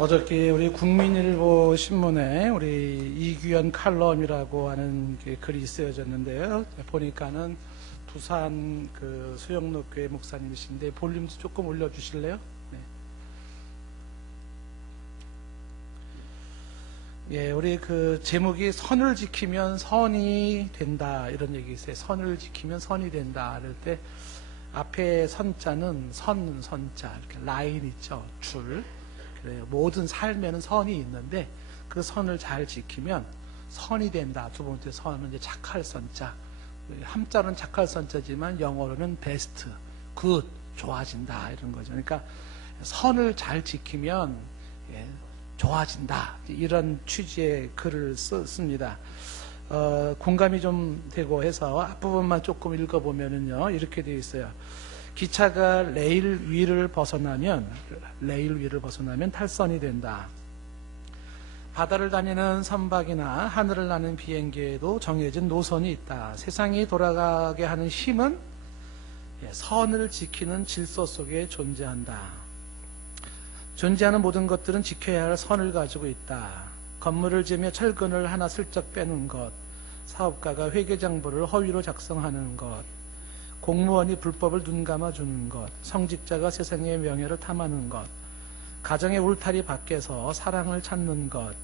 어저께 우리 국민일보 신문에 우리 이규현 칼럼이라고 하는 글이 쓰여졌는데요. 보니까는 두산 그 수영로교회 목사님이신데 볼륨도 조금 올려주실래요? 네. 예, 우리 그 제목이 선을 지키면 선이 된다 이런 얘기 있어요. 선을 지키면 선이 된다. 그럴 때 앞에 선자는 선자 이렇게 라인 있죠, 줄. 그래요. 모든 삶에는 선이 있는데 그 선을 잘 지키면 선이 된다. 두 번째 선은 이제 착할 선자. 함자는 착할 선자지만 영어로는 베스트, 굿, 좋아진다 이런 거죠. 그러니까 선을 잘 지키면 좋아진다 이런 취지의 글을 씁니다. 공감이 좀 되고 해서 앞부분만 조금 읽어보면은요 이렇게 되어 있어요. 기차가 레일 위를 벗어나면 탈선이 된다. 바다를 다니는 선박이나 하늘을 나는 비행기에도 정해진 노선이 있다. 세상이 돌아가게 하는 힘은 선을 지키는 질서 속에 존재한다. 존재하는 모든 것들은 지켜야 할 선을 가지고 있다. 건물을 지으며 철근을 하나 슬쩍 빼는 것, 사업가가 회계장부를 허위로 작성하는 것, 공무원이 불법을 눈 감아주는 것, 성직자가 세상의 명예를 탐하는 것, 가정의 울타리 밖에서 사랑을 찾는 것,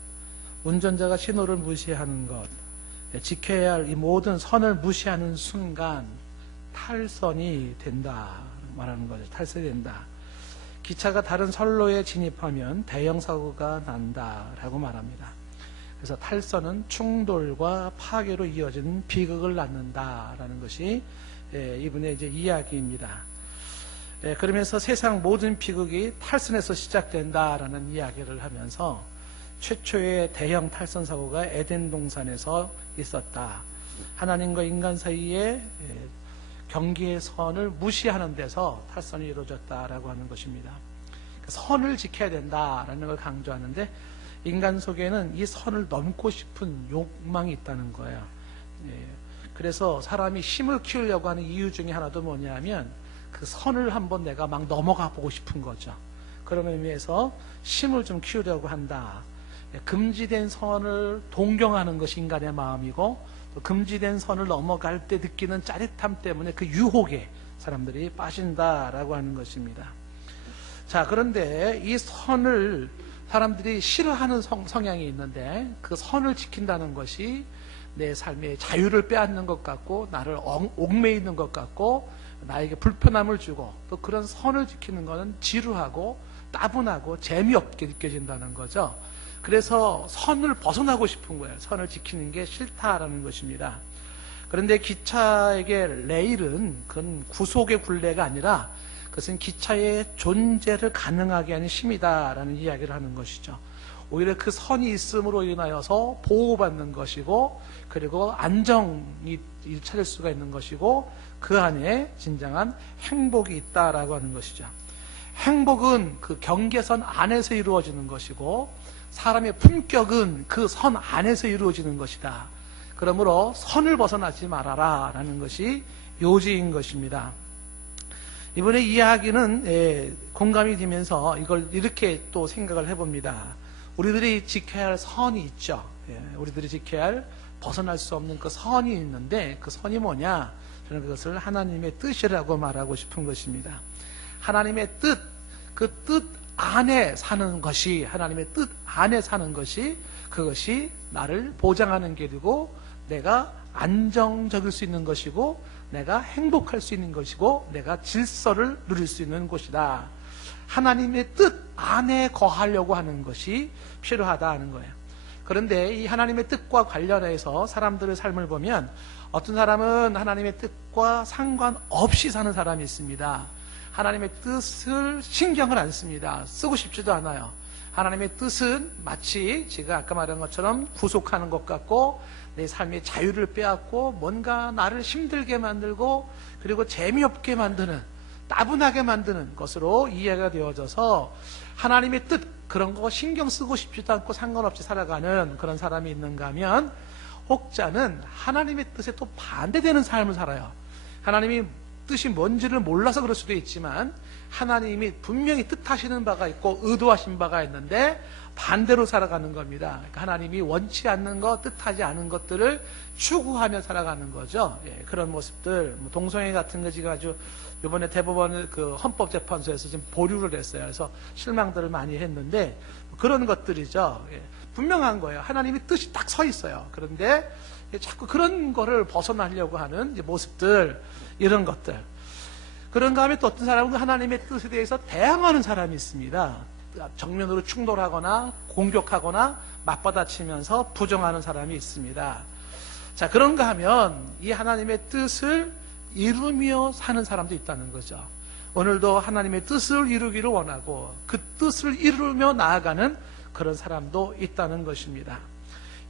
운전자가 신호를 무시하는 것, 지켜야 할 이 모든 선을 무시하는 순간 탈선이 된다 말하는 거죠. 탈선이 된다. 기차가 다른 선로에 진입하면 대형 사고가 난다라고 말합니다. 그래서 탈선은 충돌과 파괴로 이어진 비극을 낳는다라는 것이 이분의 이제 이야기입니다. 그러면서 세상 모든 비극이 탈선에서 시작된다라는 이야기를 하면서 최초의 대형 탈선 사고가 에덴 동산에서 있었다. 하나님과 인간 사이에 경계의 선을 무시하는 데서 탈선이 이루어졌다라고 하는 것입니다. 선을 지켜야 된다라는 걸 강조하는데 인간 속에는 이 선을 넘고 싶은 욕망이 있다는 거예요. 그래서 사람이 힘을 키우려고 하는 이유 중에 하나도 뭐냐면 그 선을 한번 내가 막 넘어가 보고 싶은 거죠. 그런 의미에서 힘을 좀 키우려고 한다. 금지된 선을 동경하는 것이 인간의 마음이고 또 금지된 선을 넘어갈 때 느끼는 짜릿함 때문에 그 유혹에 사람들이 빠진다라고 하는 것입니다. 자, 그런데 이 선을 사람들이 싫어하는 성향이 있는데 그 선을 지킨다는 것이 내 삶의 자유를 빼앗는 것 같고 나를 옥매이는 것 같고 나에게 불편함을 주고 또 그런 선을 지키는 것은 지루하고 따분하고 재미없게 느껴진다는 거죠. 그래서 선을 벗어나고 싶은 거예요. 선을 지키는 게 싫다라는 것입니다. 그런데 기차에게 레일은 그건 구속의 굴레가 아니라 그것은 기차의 존재를 가능하게 하는 힘이다라는 이야기를 하는 것이죠. 오히려 그 선이 있음으로 인하여서 보호받는 것이고 그리고 안정이 찾을 수가 있는 것이고 그 안에 진정한 행복이 있다라고 하는 것이죠. 행복은 그 경계선 안에서 이루어지는 것이고 사람의 품격은 그 선 안에서 이루어지는 것이다. 그러므로 선을 벗어나지 말아라 라는 것이 요지인 것입니다. 이번에 이야기는 공감이 되면서 이걸 이렇게 또 생각을 해봅니다. 우리들이 지켜야 할 선이 있죠. 우리들이 지켜야 할 벗어날 수 없는 그 선이 있는데 그 선이 뭐냐? 저는 그것을 하나님의 뜻이라고 말하고 싶은 것입니다. 하나님의 뜻, 그 뜻 안에 사는 것이 하나님의 뜻 안에 사는 것이 그것이 나를 보장하는 길이고 내가 안정적일 수 있는 것이고 내가 행복할 수 있는 것이고 내가 질서를 누릴 수 있는 곳이다. 하나님의 뜻 안에 거하려고 하는 것이 필요하다 하는 거예요. 그런데 이 하나님의 뜻과 관련해서 사람들의 삶을 보면 어떤 사람은 하나님의 뜻과 상관없이 사는 사람이 있습니다. 하나님의 뜻을 신경을 안 씁니다. 쓰고 싶지도 않아요. 하나님의 뜻은 마치 제가 아까 말한 것처럼 구속하는 것 같고 내 삶의 자유를 빼앗고 뭔가 나를 힘들게 만들고 그리고 재미없게 만드는 따분하게 만드는 것으로 이해가 되어져서 하나님의 뜻 그런 거 신경 쓰고 싶지도 않고 상관없이 살아가는 그런 사람이 있는가 하면 혹자는 하나님의 뜻에 또 반대되는 삶을 살아요. 하나님이 뜻이 뭔지를 몰라서 그럴 수도 있지만 하나님이 분명히 뜻하시는 바가 있고 의도하신 바가 있는데 반대로 살아가는 겁니다. 그러니까 하나님이 원치 않는 것, 뜻하지 않은 것들을 추구하며 살아가는 거죠. 예, 그런 모습들, 동성애 같은 거 지금 아주 이번에 대법원 그 헌법재판소에서 지금 보류를 했어요. 그래서 실망들을 많이 했는데 그런 것들이죠. 예, 분명한 거예요. 하나님이 뜻이 딱 서 있어요. 그런데 자꾸 그런 거를 벗어나려고 하는 이제 모습들, 이런 것들. 그런가 하면 또 어떤 사람은 하나님의 뜻에 대해서 대항하는 사람이 있습니다. 정면으로 충돌하거나 공격하거나 맞받아치면서 부정하는 사람이 있습니다. 자, 그런가 하면 이 하나님의 뜻을 이루며 사는 사람도 있다는 거죠. 오늘도 하나님의 뜻을 이루기를 원하고 그 뜻을 이루며 나아가는 그런 사람도 있다는 것입니다.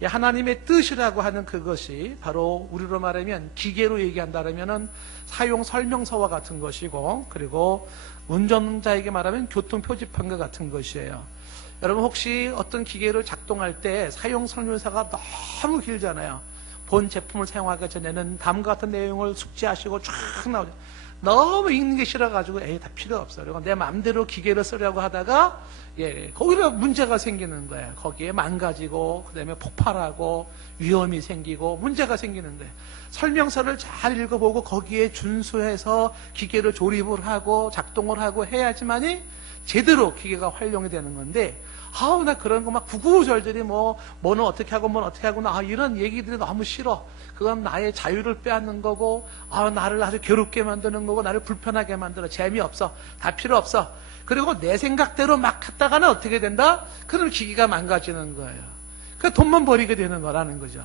하나님의 뜻이라고 하는 그것이 바로 우리로 말하면 기계로 얘기한다면은 사용 설명서와 같은 것이고, 그리고 운전자에게 말하면 교통 표지판과 같은 것이에요. 여러분 혹시 어떤 기계를 작동할 때 사용 설명서가 너무 길잖아요. 본 제품을 사용하기 전에는 다음과 같은 내용을 숙지하시고 쫙 나오죠. 너무 읽는 게 싫어가지고 에이 다 필요 없어. 그리고 내 마음대로 기계를 쓰려고 하다가 거기서 문제가 생기는 거예요. 거기에 망가지고 그다음에 폭발하고 위험이 생기고 문제가 생기는 거예요. 설명서를 잘 읽어보고 거기에 준수해서 기계를 조립을 하고 작동을 하고 해야지만이 제대로 기계가 활용이 되는 건데, 아우 나 그런 거 막 구구절절히 뭐는 어떻게 하고 뭐는 어떻게 하고 이런 얘기들이 너무 싫어. 그건 나의 자유를 빼앗는 거고, 나를 아주 괴롭게 만드는 거고, 나를 불편하게 만들어. 재미없어. 다 필요 없어. 그리고 내 생각대로 막 했다가는 어떻게 된다? 그럼 기기가 망가지는 거예요. 그 돈만 버리게 되는 거라는 거죠.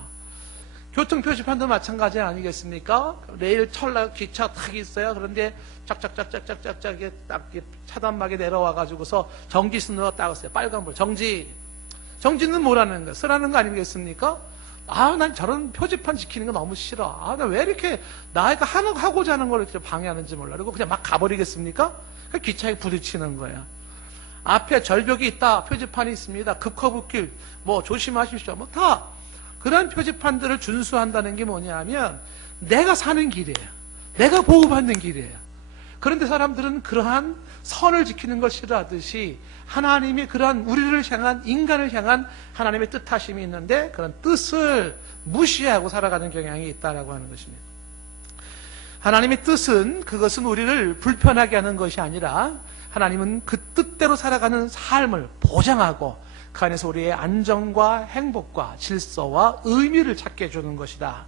교통 표지판도 마찬가지 아니겠습니까? 레일 철라 기차 딱 있어요. 그런데 짝짝짝짝짝짝 딱 차단막에 내려와 가지고서 정지 신호가 딱 있어요. 빨간불 정지. 정지는 뭐라는 거예요? 쓰라는 거 아니겠습니까? 난 저런 표지판 지키는 거 너무 싫어. 나 왜 이렇게 나이가 하고자 하는 걸 이렇게 방해하는지 몰라. 그리고 그냥 막 가버리겠습니까? 그 기차에 부딪히는 거예요. 앞에 절벽이 있다. 표지판이 있습니다. 급커브길 조심하십시오. 다 그런 표지판들을 준수한다는 게 뭐냐면 내가 사는 길이에요. 내가 보호받는 길이에요. 그런데 사람들은 그러한 선을 지키는 걸 싫어하듯이 하나님이 그러한 우리를 향한, 인간을 향한 하나님의 뜻하심이 있는데 그런 뜻을 무시하고 살아가는 경향이 있다라고 하는 것입니다. 하나님의 뜻은, 그것은 우리를 불편하게 하는 것이 아니라 하나님은 그 뜻대로 살아가는 삶을 보장하고 그 안에서 우리의 안정과 행복과 질서와 의미를 찾게 해주는 것이다.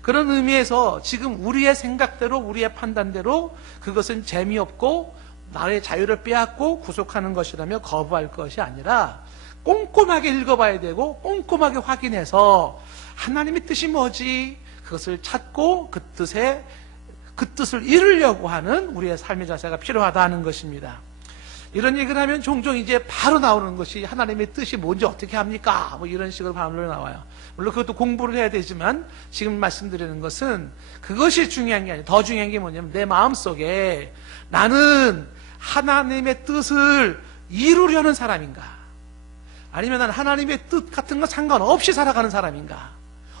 그런 의미에서 지금 우리의 생각대로, 우리의 판단대로 그것은 재미없고 나의 자유를 빼앗고 구속하는 것이라며 거부할 것이 아니라 꼼꼼하게 읽어봐야 되고 꼼꼼하게 확인해서 하나님의 뜻이 뭐지? 그것을 찾고 그 뜻을 이루려고 하는 우리의 삶의 자세가 필요하다는 것입니다. 이런 얘기를 하면 종종 이제 바로 나오는 것이 하나님의 뜻이 뭔지 어떻게 합니까? 이런 식으로 바로 나와요. 물론 그것도 공부를 해야 되지만 지금 말씀드리는 것은 그것이 중요한 게 아니에요. 더 중요한 게 뭐냐면 내 마음속에 나는 하나님의 뜻을 이루려는 사람인가? 아니면 난 하나님의 뜻 같은 거 상관없이 살아가는 사람인가?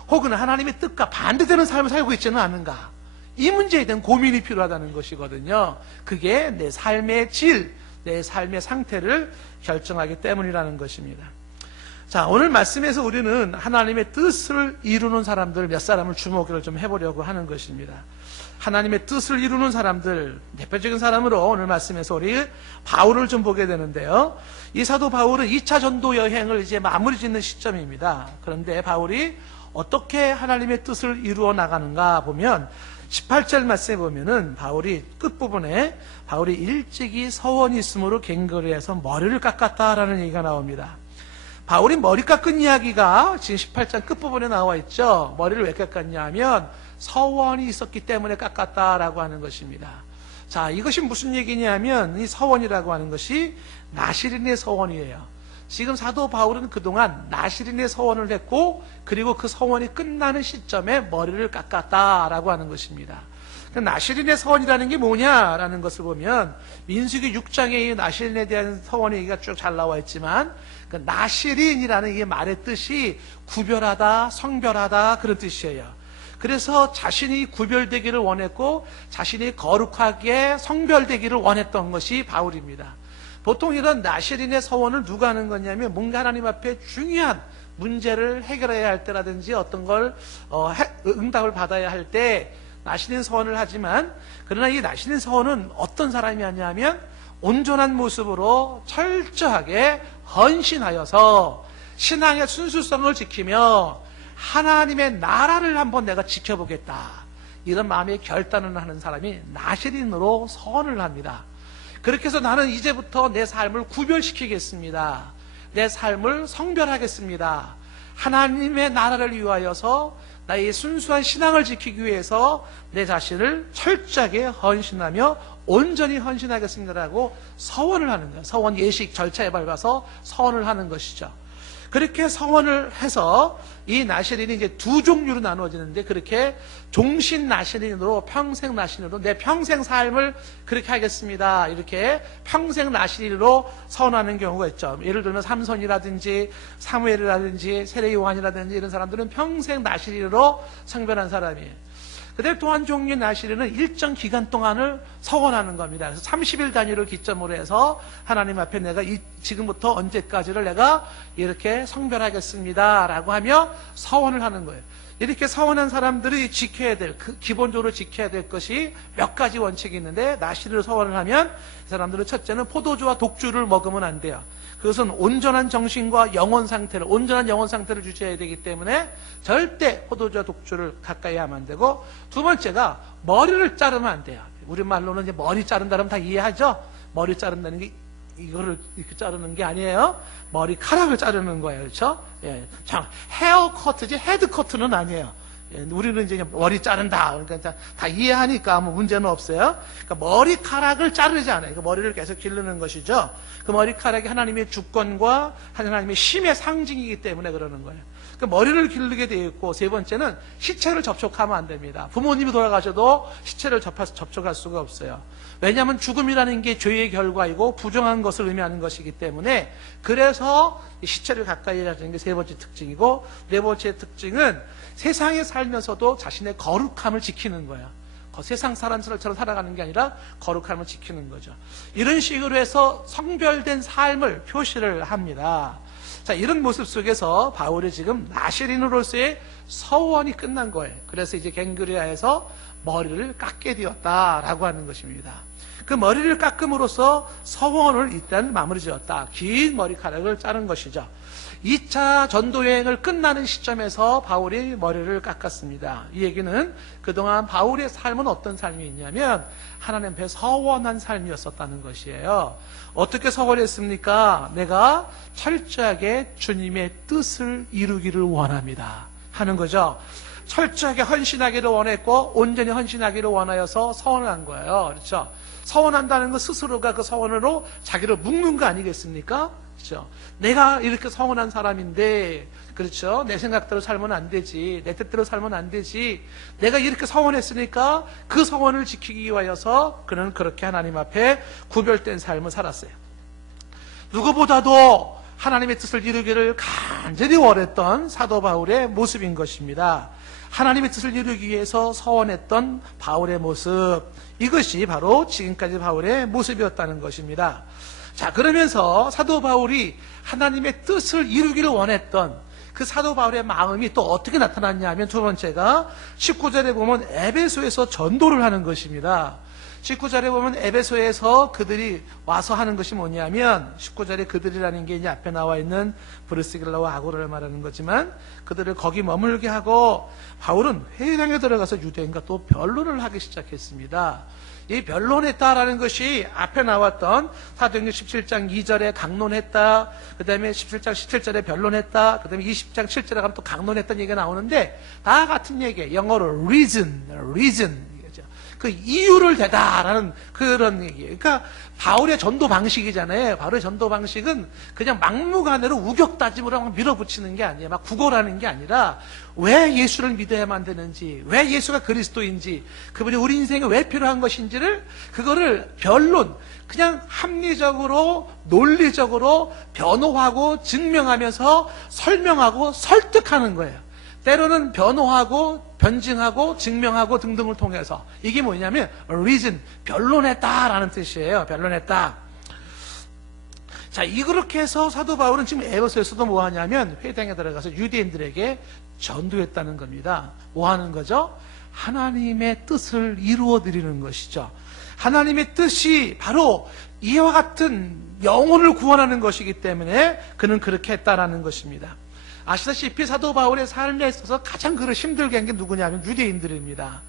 혹은 하나님의 뜻과 반대되는 삶을 살고 있지는 않은가? 이 문제에 대한 고민이 필요하다는 것이거든요. 그게 내 삶의 질, 내 삶의 상태를 결정하기 때문이라는 것입니다. 자, 오늘 말씀에서 우리는 하나님의 뜻을 이루는 사람들 몇 사람을 주목을 좀 해보려고 하는 것입니다. 하나님의 뜻을 이루는 사람들, 대표적인 사람으로 오늘 말씀에서 우리 바울을 좀 보게 되는데요. 이 사도 바울은 2차 전도 여행을 이제 마무리 짓는 시점입니다. 그런데 바울이 어떻게 하나님의 뜻을 이루어 나가는가 보면 18절 말씀에 보면은 바울이 끝부분에 바울이 일찍이 서원이 있으므로 갱거리에서 머리를 깎았다라는 얘기가 나옵니다. 바울이 머리 깎은 이야기가 지금 18장 끝부분에 나와 있죠. 머리를 왜 깎았냐 하면 서원이 있었기 때문에 깎았다라고 하는 것입니다. 자, 이것이 무슨 얘기냐면 이 서원이라고 하는 것이 나시린의 서원이에요. 지금 사도 바울은 그동안 나시린의 서원을 했고 그리고 그 서원이 끝나는 시점에 머리를 깎았다라고 하는 것입니다. 나시린의 서원이라는 게 뭐냐라는 것을 보면 민수기 6장에 이 나시린에 대한 서원 얘기가 쭉 잘 나와 있지만 그 나시린이라는 이 말의 뜻이 구별하다, 성별하다 그런 뜻이에요. 그래서 자신이 구별되기를 원했고 자신이 거룩하게 성별되기를 원했던 것이 바울입니다. 보통 이런 나시린의 서원을 누가 하는 거냐면 뭔가 하나님 앞에 중요한 문제를 해결해야 할 때라든지 어떤 걸 응답을 받아야 할 때 나시린 서원을 하지만, 그러나 이 나시린 서원은 어떤 사람이 하냐면 온전한 모습으로 철저하게 헌신하여서 신앙의 순수성을 지키며 하나님의 나라를 한번 내가 지켜보겠다, 이런 마음의 결단을 하는 사람이 나시린으로 서원을 합니다. 그렇게 해서 나는 이제부터 내 삶을 구별시키겠습니다. 내 삶을 성별하겠습니다. 하나님의 나라를 위하여서 나의 순수한 신앙을 지키기 위해서 내 자신을 철저하게 헌신하며 온전히 헌신하겠습니다라고 서원을 하는 거예요. 서원 예식 절차에 밟아서 서원을 하는 것이죠. 그렇게 서원을 해서 이 나시린이 이제 두 종류로 나누어지는데, 그렇게 종신 나시린으로, 평생 나시린으로 내 평생 삶을 그렇게 하겠습니다, 이렇게 평생 나시린으로 서원하는 경우가 있죠. 예를 들면 삼손이라든지 사무엘이라든지 세례 요한이라든지 이런 사람들은 평생 나시린으로 성별한 사람이에요. 그다음에 또 한 종류의 나시린은 일정 기간 동안을 서원하는 겁니다. 그래서 30일 단위를 기점으로 해서 하나님 앞에 내가 지금부터 언제까지를 내가 이렇게 성별하겠습니다 라고 하며 서원을 하는 거예요. 이렇게 서원한 사람들이 지켜야 될, 기본적으로 지켜야 될 것이 몇 가지 원칙이 있는데, 나시린으로 서원을 하면 이 사람들은 첫째는 포도주와 독주를 먹으면 안 돼요. 그것은 온전한 정신과 영혼 상태를, 온전한 영혼 상태를 유지해야 되기 때문에 절대 포도주와 독주를 가까이 하면 안 되고, 두 번째가 머리를 자르면 안 돼요. 우리말로는 이제 머리 자른다면 다 이해하죠? 머리 자른다는 게 이거를 이렇게 자르는 게 아니에요. 머리카락을 자르는 거예요. 그렇죠? 예. 참, 헤어커트지 헤드커트는 아니에요. 예. 우리는 이제 머리 자른다, 그러니까 다 이해하니까 아무 문제는 없어요. 그러니까 머리카락을 자르지 않아요. 그 머리를 계속 기르는 것이죠. 그 머리카락이 하나님의 주권과 하나님의 힘의 상징이기 때문에 그러는 거예요. 그 머리를 기르게 되어 있고, 세 번째는 시체를 접촉하면 안 됩니다. 부모님이 돌아가셔도 시체를 접촉할 수가 없어요. 왜냐하면 죽음이라는 게 죄의 결과이고 부정한 것을 의미하는 것이기 때문에, 그래서 시체를 가까이 하는 게 세 번째 특징이고, 네 번째 특징은 세상에 살면서도 자신의 거룩함을 지키는 거예요. 세상 사람처럼 살아가는 게 아니라 거룩함을 지키는 거죠. 이런 식으로 해서 성별된 삶을 표시를 합니다. 자, 이런 모습 속에서 바울이 지금 나시린으로서의 서원이 끝난 거예요. 그래서 이제 갱그리아에서 머리를 깎게 되었다라고 하는 것입니다. 그 머리를 깎음으로써 서원을 일단 마무리 지었다. 긴 머리카락을 자른 것이죠. 2차 전도여행을 끝나는 시점에서 바울이 머리를 깎았습니다. 이 얘기는 그동안 바울의 삶은 어떤 삶이 있냐면 하나님 앞에 서원한 삶이었었다는 것이에요. 어떻게 서원했습니까? 내가 철저하게 주님의 뜻을 이루기를 원합니다 하는 거죠. 철저하게 헌신하기를 원했고 온전히 헌신하기를 원하여서 서원한 거예요. 그렇죠? 서원한다는 것 스스로가 그 서원으로 자기를 묶는 거 아니겠습니까? 그렇죠? 내가 이렇게 서원한 사람인데, 그렇죠? 내 생각대로 살면 안 되지, 내 뜻대로 살면 안 되지, 내가 이렇게 서원했으니까 그 서원을 지키기 위하여서 그는 그렇게 하나님 앞에 구별된 삶을 살았어요. 누구보다도 하나님의 뜻을 이루기를 간절히 원했던 사도 바울의 모습인 것입니다. 하나님의 뜻을 이루기 위해서 서원했던 바울의 모습, 이것이 바로 지금까지 바울의 모습이었다는 것입니다. 자, 그러면서 사도 바울이 하나님의 뜻을 이루기를 원했던 그 사도 바울의 마음이 또 어떻게 나타났냐 하면, 두 번째가 19절에 보면 에베소에서 전도를 하는 것입니다. 19절에 보면 에베소에서 그들이 와서 하는 것이 뭐냐면, 19절에 그들이라는 게 이제 앞에 나와 있는 브리스길라와 아고라를 말하는 거지만, 그들을 거기 머물게 하고 바울은 회당에 들어가서 유대인과 또 변론을 하기 시작했습니다. 이 변론했다라는 것이 앞에 나왔던 사도행전 17장 2절에 강론했다, 그 다음에 17장 17절에 변론했다, 그 다음에 20장 7절에 가면 또 강론했다는 얘기가 나오는데, 다 같은 얘기예요. 영어로 reason. 그 이유를 대다라는 그런 얘기예요. 그러니까 바울의 전도 방식이잖아요. 바울의 전도 방식은 그냥 막무가내로 우격다짐으로 막 밀어붙이는 게 아니에요. 막 구걸하는 게 아니라 왜 예수를 믿어야만 되는지, 왜 예수가 그리스도인지, 그분이 우리 인생에 왜 필요한 것인지를, 그거를 변론, 그냥 합리적으로 논리적으로 변호하고 증명하면서 설명하고 설득하는 거예요. 때로는 변호하고 변증하고 증명하고 등등을 통해서 이게 뭐냐면 reason, 변론했다라는 뜻이에요. 변론했다. 자, 이렇게 해서 사도 바울은 지금 에베소에서도 뭐 하냐면 회당에 들어가서 유대인들에게 전도했다는 겁니다. 뭐 하는 거죠? 하나님의 뜻을 이루어 드리는 것이죠. 하나님의 뜻이 바로 이와 같은 영혼을 구원하는 것이기 때문에 그는 그렇게 했다라는 것입니다. 아시다시피 사도 바울의 삶에 있어서 가장 그를 힘들게 한 게 누구냐면 유대인들입니다.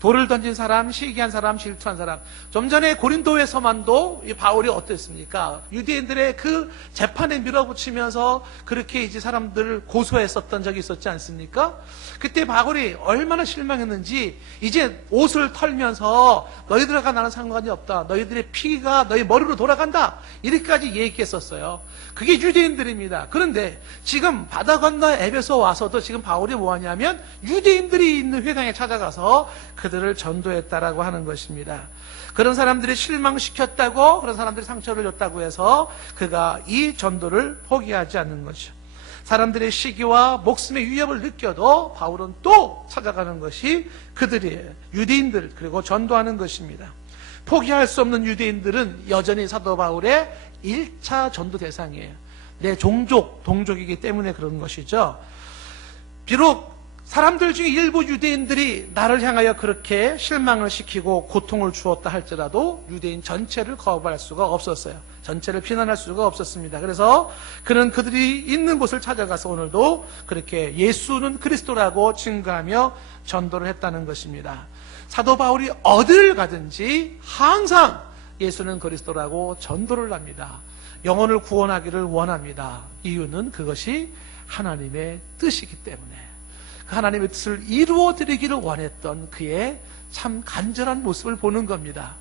돌을 던진 사람, 시기한 사람, 질투한 사람. 좀 전에 고린도에서만도 이 바울이 어땠습니까? 유대인들의 그 재판에 밀어붙이면서 그렇게 이제 사람들을 고소했었던 적이 있었지 않습니까? 그때 바울이 얼마나 실망했는지 이제 옷을 털면서 너희들과 나는 상관이 없다. 너희들의 피가 너희 머리로 돌아간다. 이렇게까지 얘기했었어요. 그게 유대인들입니다. 그런데 지금 바다 건너 에베소 와서도 지금 바울이 뭐하냐면 유대인들이 있는 회당에 찾아가서 그들을 전도했다라고 하는 것입니다. 그런 사람들이 실망시켰다고, 그런 사람들이 상처를 줬다고 해서 그가 이 전도를 포기하지 않는 것이죠. 사람들의 시기와 목숨의 위협을 느껴도 바울은 또 찾아가는 것이 그들이에요. 유대인들, 그리고 전도하는 것입니다. 포기할 수 없는 유대인들은 여전히 사도 바울의 1차 전도 대상이에요. 내 종족, 동족이기 때문에 그런 것이죠. 비록 사람들 중에 일부 유대인들이 나를 향하여 그렇게 실망을 시키고 고통을 주었다 할지라도 유대인 전체를 거부할 수가 없었어요. 전체를 비난할 수가 없었습니다. 그래서 그는 그들이 있는 곳을 찾아가서 오늘도 그렇게 예수는 그리스도라고 증거하며 전도를 했다는 것입니다. 사도 바울이 어디를 가든지 항상 예수는 그리스도라고 전도를 합니다. 영혼을 구원하기를 원합니다. 이유는 그것이 하나님의 뜻이기 때문에. 하나님의 뜻을 이루어 드리기를 원했던 그의 참 간절한 모습을 보는 겁니다.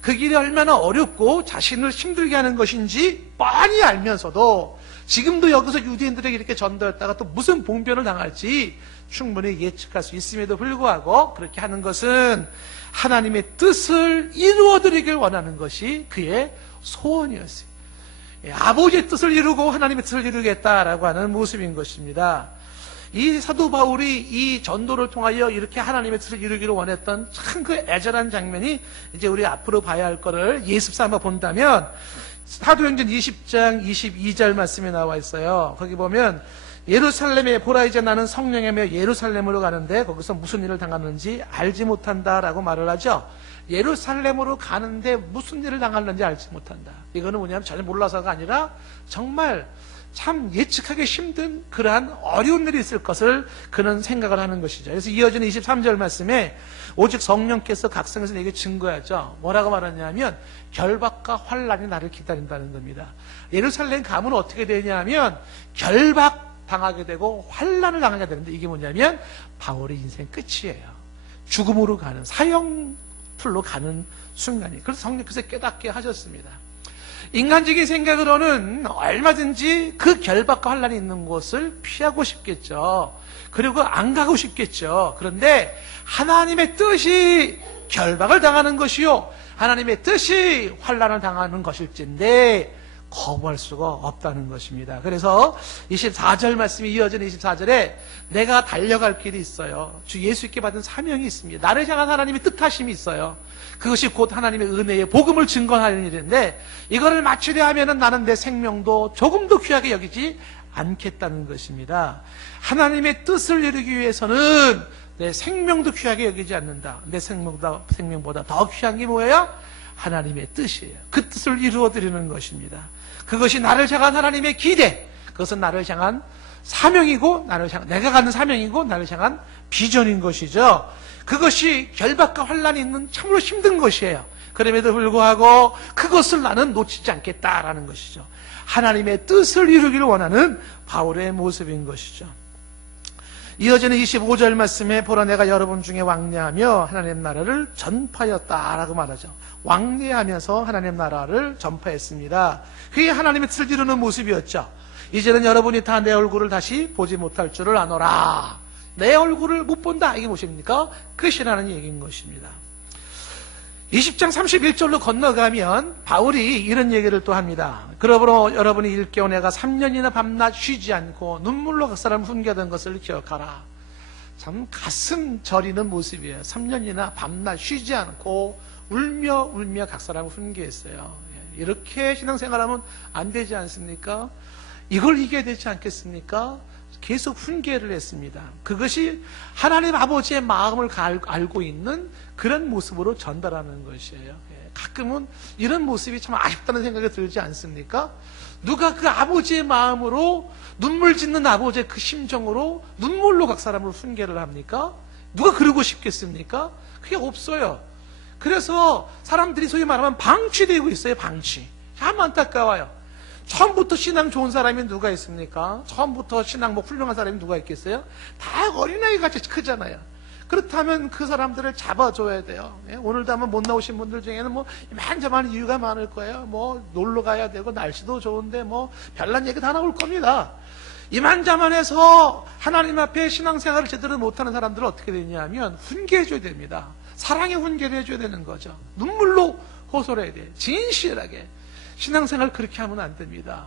그 길이 얼마나 어렵고 자신을 힘들게 하는 것인지 뻔히 알면서도 지금도 여기서 유대인들에게 이렇게 전도했다가 또 무슨 봉변을 당할지 충분히 예측할 수 있음에도 불구하고 그렇게 하는 것은 하나님의 뜻을 이루어 드리길 원하는 것이 그의 소원이었어요. 아버지의 뜻을 이루고 하나님의 뜻을 이루겠다라고 하는 모습인 것입니다. 이 사도 바울이 이 전도를 통하여 이렇게 하나님의 뜻을 이루기를 원했던 참 그 애절한 장면이 이제 우리 앞으로 봐야 할 거를 예습 삼아 본다면 사도행전 20장 22절 말씀에 나와 있어요. 거기 보면 예루살렘에 보라 이제 나는 성령이며 예루살렘으로 가는데 거기서 무슨 일을 당하는지 알지 못한다라고 말을 하죠. 예루살렘으로 가는데 무슨 일을 당하는지 알지 못한다. 이거는 뭐냐면 잘 몰라서가 아니라 정말 참 예측하기 힘든 그러한 어려운 일이 있을 것을 그는 생각을 하는 것이죠. 그래서 이어지는 23절 말씀에 오직 성령께서 각성에서 내게 증거하죠. 뭐라고 말하냐면 결박과 환란이 나를 기다린다는 겁니다. 예루살렘 가면 어떻게 되냐면 결박 당하게 되고 환란을 당하게 되는데 이게 뭐냐면 바울의 인생 끝이에요. 죽음으로 가는 사형틀로 가는 순간이. 그래서 성령께서 깨닫게 하셨습니다. 인간적인 생각으로는 얼마든지 그 결박과 환란이 있는 곳을 피하고 싶겠죠. 그리고 안 가고 싶겠죠. 그런데 하나님의 뜻이 결박을 당하는 것이요 하나님의 뜻이 환란을 당하는 것일진데 거부할 수가 없다는 것입니다. 그래서 24절 말씀이 이어지는 24절에 내가 달려갈 길이 있어요. 주 예수께 받은 사명이 있습니다. 나를 향한 하나님의 뜻하심이 있어요. 그것이 곧 하나님의 은혜의 복음을 증거하는 일인데 이거를 마치려 하면은 나는 내 생명도 조금도 귀하게 여기지 않겠다는 것입니다. 하나님의 뜻을 이루기 위해서는 내 생명도 귀하게 여기지 않는다. 내 생명보다 더 귀한 게 뭐예요? 하나님의 뜻이에요. 그 뜻을 이루어 드리는 것입니다. 그것이 나를 향한 하나님의 기대, 그것은 나를 향한 사명이고 내가 갖는 사명이고 나를 향한 비전인 것이죠. 그것이 결박과 환란이 있는 참으로 힘든 것이에요. 그럼에도 불구하고 그것을 나는 놓치지 않겠다라는 것이죠. 하나님의 뜻을 이루기를 원하는 바울의 모습인 것이죠. 이어지는 25절 말씀에 보라 내가 여러분 중에 왕래하며 하나님 나라를 전파하였다라고 말하죠. 왕래하면서 하나님 나라를 전파했습니다. 그게 하나님의 뜻을 이루는 모습이었죠. 이제는 여러분이 다 내 얼굴을 다시 보지 못할 줄을 아노라. 내 얼굴을 못 본다. 이게 무엇입니까? 끝이라는 얘기인 것입니다. 20장 31절로 건너가면 바울이 이런 얘기를 또 합니다. 그러므로 여러분이 일깨워 내가 3년이나 밤낮 쉬지 않고 눈물로 각 사람을 훈계하던 것을 기억하라. 참 가슴 저리는 모습이에요. 3년이나 밤낮 쉬지 않고 울며 각 사람을 훈계했어요. 이렇게 신앙생활하면 안 되지 않습니까? 이걸 이겨야 되지 않겠습니까? 계속 훈계를 했습니다. 그것이 하나님 아버지의 마음을 알고 있는 그런 모습으로 전달하는 것이에요. 가끔은 이런 모습이 참 아쉽다는 생각이 들지 않습니까? 누가 그 아버지의 마음으로 눈물 짓는 아버지의 그 심정으로 눈물로 각 사람을 훈계를 합니까? 누가 그러고 싶겠습니까? 그게 없어요. 그래서 사람들이 소위 말하면 방치되고 있어요. 방치. 참 안타까워요. 처음부터 신앙 좋은 사람이 누가 있습니까? 처음부터 신앙 훌륭한 사람이 누가 있겠어요? 다 어린아이 같이 크잖아요. 그렇다면 그 사람들을 잡아줘야 돼요. 오늘도 한번 못 나오신 분들 중에는 뭐 이만저만 이유가 많을 거예요. 뭐 놀러 가야 되고 날씨도 좋은데 뭐 별난 얘기 다 나올 겁니다. 이만저만해서 하나님 앞에 신앙생활을 제대로 못하는 사람들은 어떻게 되냐면 훈계해줘야 됩니다. 사랑의 훈계를 해줘야 되는 거죠. 눈물로 호소를 해야 돼요. 진실하게. 신앙생활 그렇게 하면 안 됩니다.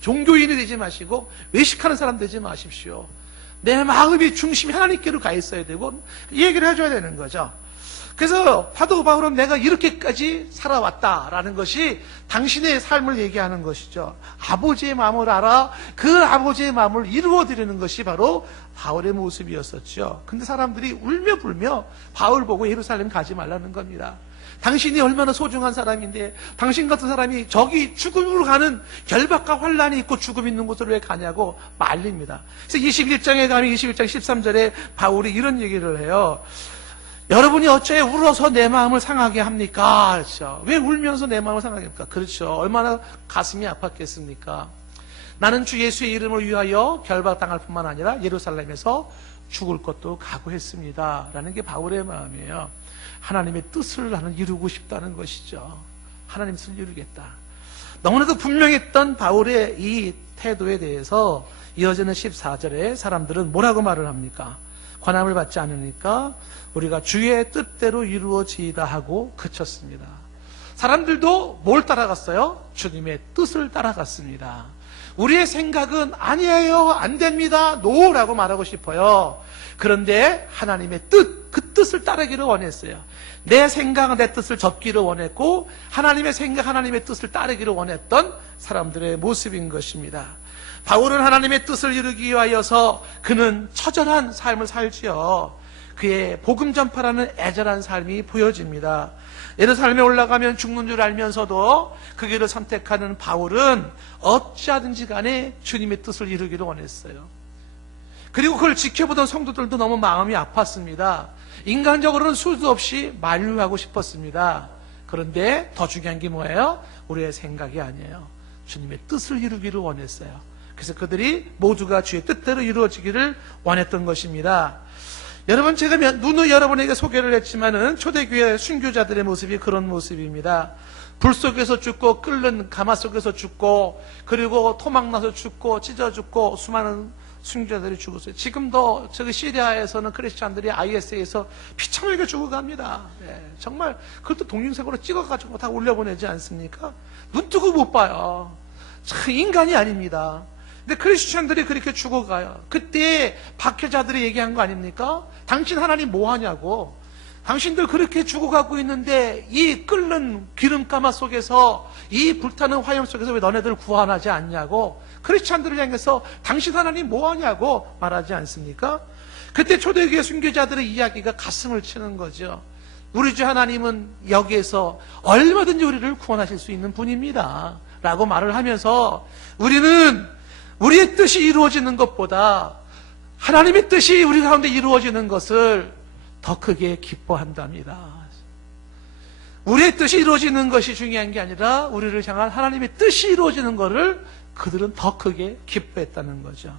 종교인이 되지 마시고 외식하는 사람 되지 마십시오. 내 마음이 중심이 하나님께로 가 있어야 되고 이 얘기를 해줘야 되는 거죠. 그래서 사도 바울은 내가 이렇게까지 살아왔다라는 것이 당신의 삶을 얘기하는 것이죠. 아버지의 마음을 알아 그 아버지의 마음을 이루어드리는 것이 바로 바울의 모습이었었죠. 근데 사람들이 울며 불며 바울 보고 예루살렘 가지 말라는 겁니다. 당신이 얼마나 소중한 사람인데 당신 같은 사람이 저기 죽음으로 가는 결박과 환란이 있고 죽음 있는 곳으로 왜 가냐고 말립니다. 그래서 21장에 가면 21장 13절에 바울이 이런 얘기를 해요. 여러분이 어째 울어서 내 마음을 상하게 합니까? 그렇죠. 왜 울면서 내 마음을 상하게 합니까? 그렇죠. 얼마나 가슴이 아팠겠습니까? 나는 주 예수의 이름을 위하여 결박당할 뿐만 아니라 예루살렘에서 죽을 것도 각오했습니다. 라는 게 바울의 마음이에요. 하나님의 뜻을 나는 이루고 싶다는 것이죠. 하나님의 뜻을 이루겠다. 너무나도 분명했던 바울의 이 태도에 대해서 이어지는 14절에 사람들은 뭐라고 말을 합니까? 권함을 받지 않으니까 우리가 주의 뜻대로 이루어지이다 하고 그쳤습니다. 사람들도 뭘 따라갔어요? 주님의 뜻을 따라갔습니다. 우리의 생각은 아니에요, 안 됩니다, 노라고 말하고 싶어요. 그런데 하나님의 뜻, 그 뜻을 따르기를 원했어요. 내 생각은 내 뜻을 접기를 원했고 하나님의 생각, 하나님의 뜻을 따르기를 원했던 사람들의 모습인 것입니다. 바울은 하나님의 뜻을 이루기 위하여서 그는 처절한 삶을 살지요. 그의 복음 전파라는 애절한 삶이 보여집니다. 예루살렘에 올라가면 죽는 줄 알면서도 그 길을 선택하는 바울은 어찌하든지 간에 주님의 뜻을 이루기를 원했어요. 그리고 그걸 지켜보던 성도들도 너무 마음이 아팠습니다. 인간적으로는 수도 없이 만류하고 싶었습니다. 그런데 더 중요한 게 뭐예요? 우리의 생각이 아니에요. 주님의 뜻을 이루기를 원했어요. 그래서 그들이 모두가 주의 뜻대로 이루어지기를 원했던 것입니다. 여러분, 제가 누누이 여러분에게 소개를 했지만은 초대교회 순교자들의 모습이 그런 모습입니다. 불 속에서 죽고 끓는 가마 속에서 죽고 그리고 토막나서 죽고 찢어 죽고 수많은 순교자들이 죽었어요. 지금도 저기 시리아에서는 크리스찬들이 IS에서 피처물게 죽어갑니다. 정말 그것도 동영상으로 찍어가지고 다 올려보내지 않습니까? 눈 뜨고 못 봐요. 참 인간이 아닙니다. 근데 크리스찬들이 그렇게 죽어가요. 그때 박해자들이 얘기한 거 아닙니까? 당신 하나님 뭐 하냐고. 당신들 그렇게 죽어가고 있는데 이 끓는 기름가마 속에서 이 불타는 화염 속에서 왜 너네들 구원하지 않냐고 크리스찬들을 향해서 당신 하나님 뭐 하냐고 말하지 않습니까? 그때 초대교회 순교자들의 이야기가 가슴을 치는 거죠. 우리 주 하나님은 여기에서 얼마든지 우리를 구원하실 수 있는 분입니다 라고 말을 하면서 우리는 우리의 뜻이 이루어지는 것보다 하나님의 뜻이 우리 가운데 이루어지는 것을 더 크게 기뻐한답니다. 우리의 뜻이 이루어지는 것이 중요한 게 아니라 우리를 향한 하나님의 뜻이 이루어지는 것을 그들은 더 크게 기뻐했다는 거죠.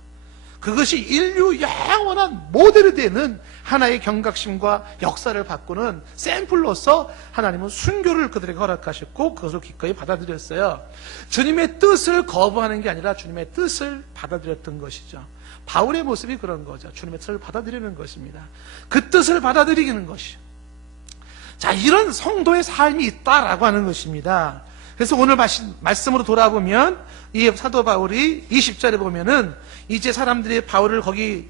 그것이 인류 영원한 모델이 되는 하나의 경각심과 역사를 바꾸는 샘플로서 하나님은 순교를 그들에게 허락하셨고 그것을 기꺼이 받아들였어요. 주님의 뜻을 거부하는 게 아니라 주님의 뜻을 받아들였던 것이죠. 바울의 모습이 그런 거죠. 주님의 뜻을 받아들이는 것입니다. 그 뜻을 받아들이는 것이죠. 자, 이런 성도의 삶이 있다라고 하는 것입니다. 그래서 오늘 말씀으로 돌아보면 이 사도 바울이 20절에 보면은 이제 사람들이 바울을 거기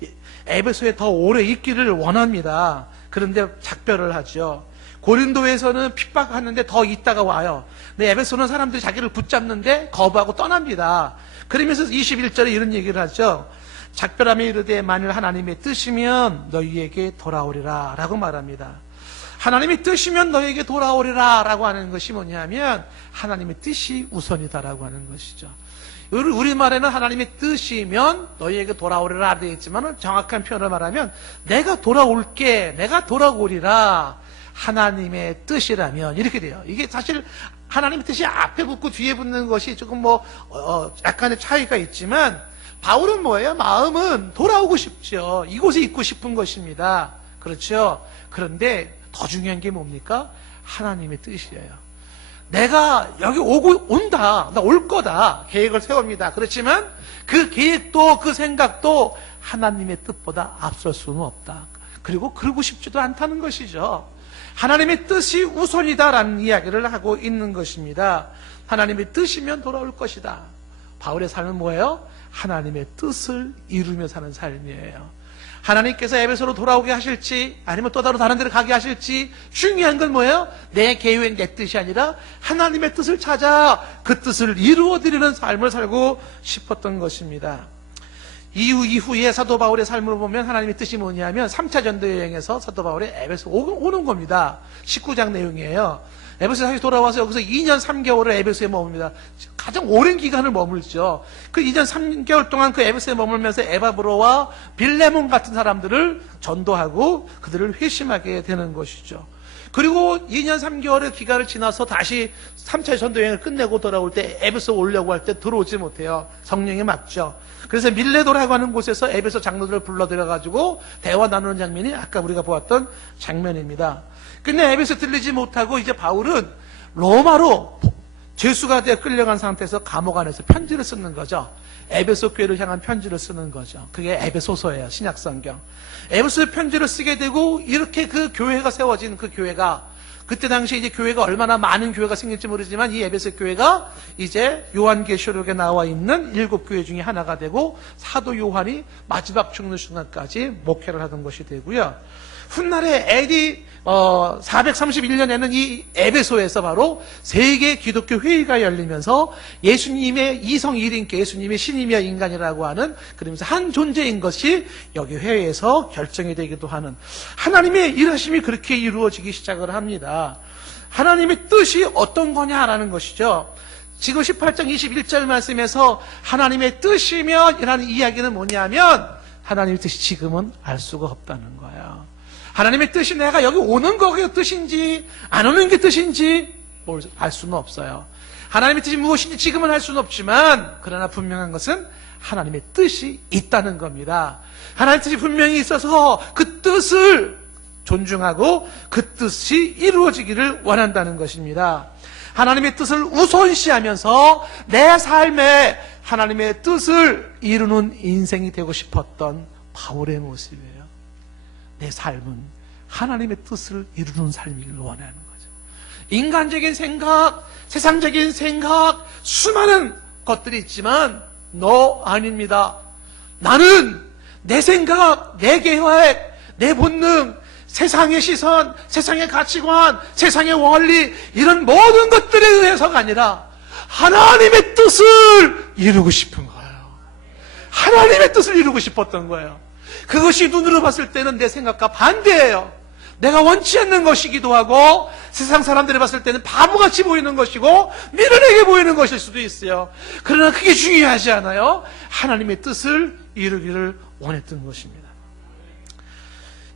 에베소에 더 오래 있기를 원합니다. 그런데 작별을 하죠. 고린도에서는 핍박하는데 더 있다가 와요. 근데 에베소는 사람들이 자기를 붙잡는데 거부하고 떠납니다. 그러면서 21절에 이런 얘기를 하죠. 작별함에 이르되 만일 하나님의 뜻이면 너희에게 돌아오리라 라고 말합니다. 하나님의 뜻이면 너희에게 돌아오리라 라고 하는 것이 뭐냐면 하나님의 뜻이 우선이다라고 하는 것이죠. 우리말에는 하나님의 뜻이면 너희에게 돌아오리라 되어 있지만 정확한 표현을 말하면 내가 돌아올게, 내가 돌아오리라, 하나님의 뜻이라면 이렇게 돼요. 이게 사실 하나님의 뜻이 앞에 붙고 뒤에 붙는 것이 조금 약간의 차이가 있지만 바울은 뭐예요? 마음은 돌아오고 싶죠. 이곳에 있고 싶은 것입니다. 그렇죠? 그런데 더 중요한 게 뭡니까? 하나님의 뜻이에요. 내가 여기 온다. 나 올 거다. 계획을 세웁니다. 그렇지만 그 계획도 그 생각도 하나님의 뜻보다 앞설 수는 없다. 그리고 그러고 싶지도 않다는 것이죠. 하나님의 뜻이 우선이다라는 이야기를 하고 있는 것입니다. 하나님의 뜻이면 돌아올 것이다. 바울의 삶은 뭐예요? 하나님의 뜻을 이루며 사는 삶이에요. 하나님께서 에베소로 돌아오게 하실지 아니면 또 다른 데로 가게 하실지 중요한 건 뭐예요? 내 계획, 내 뜻이 아니라 하나님의 뜻을 찾아 그 뜻을 이루어드리는 삶을 살고 싶었던 것입니다. 이후에 사도 바울의 삶을 보면 하나님의 뜻이 뭐냐면 3차 전도여행에서 사도 바울이 에베소 오는 겁니다. 19장 내용이에요. 에베소에 다시 돌아와서 여기서 2년 3개월을 에베소에 머뭅니다. 가장 오랜 기간을 머물죠. 그 2년 3개월 동안 그 에베소에 머물면서 에바브로와 빌레몬 같은 사람들을 전도하고 그들을 회심하게 되는 것이죠. 그리고 2년 3개월의 기간을 지나서 다시 3차 전도여행을 끝내고 돌아올 때 에베소 오려고 할 때 들어오지 못해요. 성령이 막죠. 그래서 밀레도라고 하는 곳에서 에베소 장로들을 불러들여가지고 대화 나누는 장면이 아까 우리가 보았던 장면입니다. 근데 에베소 들리지 못하고 이제 바울은 로마로 죄수가 되어 끌려간 상태에서 감옥 안에서 편지를 쓰는 거죠. 에베소 교회를 향한 편지를 쓰는 거죠. 그게 에베소서예요. 신약성경. 에베소에 편지를 쓰게 되고 이렇게 그 교회가 세워진 그 교회가 그때 당시에 이제 교회가 얼마나 많은 교회가 생길지 모르지만 이 에베소 교회가 이제 요한계시록에 나와 있는 7교회 중에 하나가 되고 사도 요한이 마지막 죽는 순간까지 목회를 하던 것이 되고요. 훗날에 AD 431년에는 이 에베소에서 바로 세계 기독교 회의가 열리면서 예수님의 이성 1인께 예수님의 신이며 인간이라고 하는 그러면서 한 존재인 것이 여기 회의에서 결정이 되기도 하는 하나님의 일하심이 그렇게 이루어지기 시작을 합니다. 하나님의 뜻이 어떤 거냐라는 것이죠. 지금 18장 21절 말씀에서 하나님의 뜻이면 이라는 이야기는 뭐냐면 하나님의 뜻이 지금은 알 수가 없다는 거예요. 하나님의 뜻이 내가 여기 오는 거가 뜻인지 안 오는 게 뜻인지 알 수는 없어요. 하나님의 뜻이 무엇인지 지금은 알 수는 없지만 그러나 분명한 것은 하나님의 뜻이 있다는 겁니다. 하나님의 뜻이 분명히 있어서 그 뜻을 존중하고 그 뜻이 이루어지기를 원한다는 것입니다. 하나님의 뜻을 우선시하면서 내 삶에 하나님의 뜻을 이루는 인생이 되고 싶었던 바울의 모습이에요. 내 삶은 하나님의 뜻을 이루는 삶이길 원하는 거죠. 인간적인 생각, 세상적인 생각, 수많은 것들이 있지만 아닙니다. 나는 내 생각, 내 계획, 내 본능, 세상의 시선, 세상의 가치관, 세상의 원리 이런 모든 것들에 의해서가 아니라 하나님의 뜻을 이루고 싶은 거예요. 하나님의 뜻을 이루고 싶었던 거예요. 그것이 눈으로 봤을 때는 내 생각과 반대예요. 내가 원치 않는 것이기도 하고 세상 사람들이 봤을 때는 바보같이 보이는 것이고 미련하게 보이는 것일 수도 있어요. 그러나 그게 중요하지 않아요. 하나님의 뜻을 이루기를 원했던 것입니다.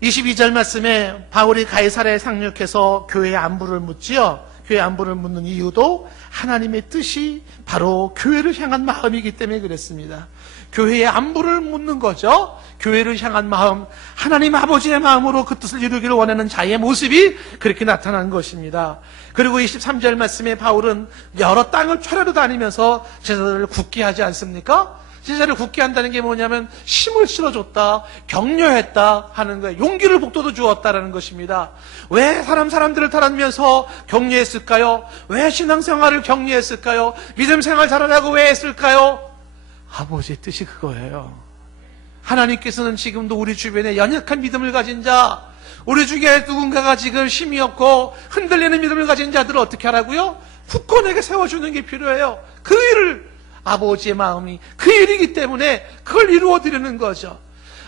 22절 말씀에 바울이 가이사랴에 상륙해서 교회의 안부를 묻지요. 교회 안부를 묻는 이유도 하나님의 뜻이 바로 교회를 향한 마음이기 때문에 그랬습니다. 교회의 안부를 묻는 거죠. 교회를 향한 마음, 하나님 아버지의 마음으로 그 뜻을 이루기를 원하는 자의 모습이 그렇게 나타난 것입니다. 그리고 23절 말씀에 바울은 여러 땅을 차례로 다니면서 제자들을 굳게 하지 않습니까? 제자를 굳게 한다는 게 뭐냐면 힘을 실어줬다, 격려했다 하는 거예요. 용기를 북돋워 주었다라는 것입니다. 왜 사람들을 다니면서 격려했을까요? 왜 신앙생활을 격려했을까요? 믿음 생활 잘하라고 왜 했을까요? 아버지의 뜻이 그거예요. 하나님께서는 지금도 우리 주변에 연약한 믿음을 가진 자, 우리 중에 누군가가 지금 힘이 없고 흔들리는 믿음을 가진 자들을 어떻게 하라고요? 굳건하게 세워주는 게 필요해요. 그 일을 아버지의 마음이 그 일이기 때문에 그걸 이루어드리는 거죠.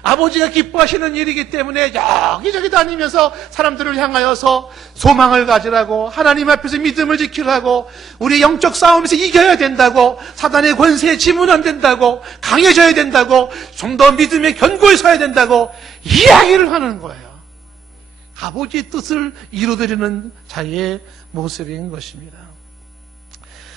아버지가 기뻐하시는 일이기 때문에 여기저기 다니면서 사람들을 향하여서 소망을 가지라고, 하나님 앞에서 믿음을 지키라고, 우리 영적 싸움에서 이겨야 된다고, 사단의 권세에 지면 안 된다고, 강해져야 된다고, 좀 더 믿음의 견고히 서야 된다고 이야기를 하는 거예요. 아버지의 뜻을 이루어드리는 자의 모습인 것입니다.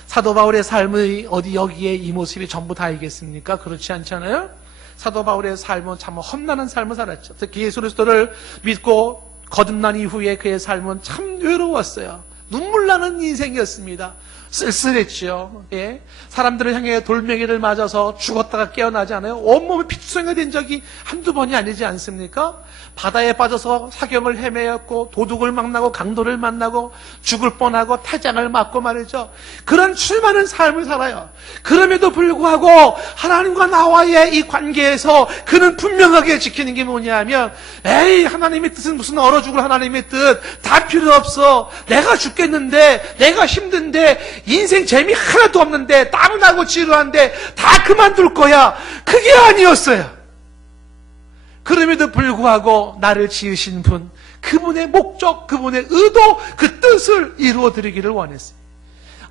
사도 바울의 삶의 어디 여기에 이 모습이 전부 다이겠습니까? 그렇지 않잖아요? 사도 바울의 삶은 참 험난한 삶을 살았죠. 특히 예수 그리스도를 믿고 거듭난 이후에 그의 삶은 참 외로웠어요. 눈물 나는 인생이었습니다. 쓸쓸했죠. 예. 사람들을 향해 돌멩이를 맞아서 죽었다가 깨어나지 않아요? 온몸에 피투성이가 된 적이 한두 번이 아니지 않습니까? 바다에 빠져서 사경을 헤매었고, 도둑을 만나고, 강도를 만나고, 죽을 뻔하고, 태장을 맞고 말이죠. 그런 수많은 삶을 살아요. 그럼에도 불구하고 하나님과 나와의 이 관계에서 그는 분명하게 지키는 게 뭐냐면, 에이, 하나님의 뜻은 무슨 얼어 죽을 하나님의 뜻 다 필요 없어. 내가 죽겠는데, 내가 힘든데, 인생 재미 하나도 없는데, 땀 나고 지루한데 다 그만둘 거야. 그게 아니었어요. 그럼에도 불구하고 나를 지으신 분, 그분의 목적, 그분의 의도, 그 뜻을 이루어드리기를 원했어요.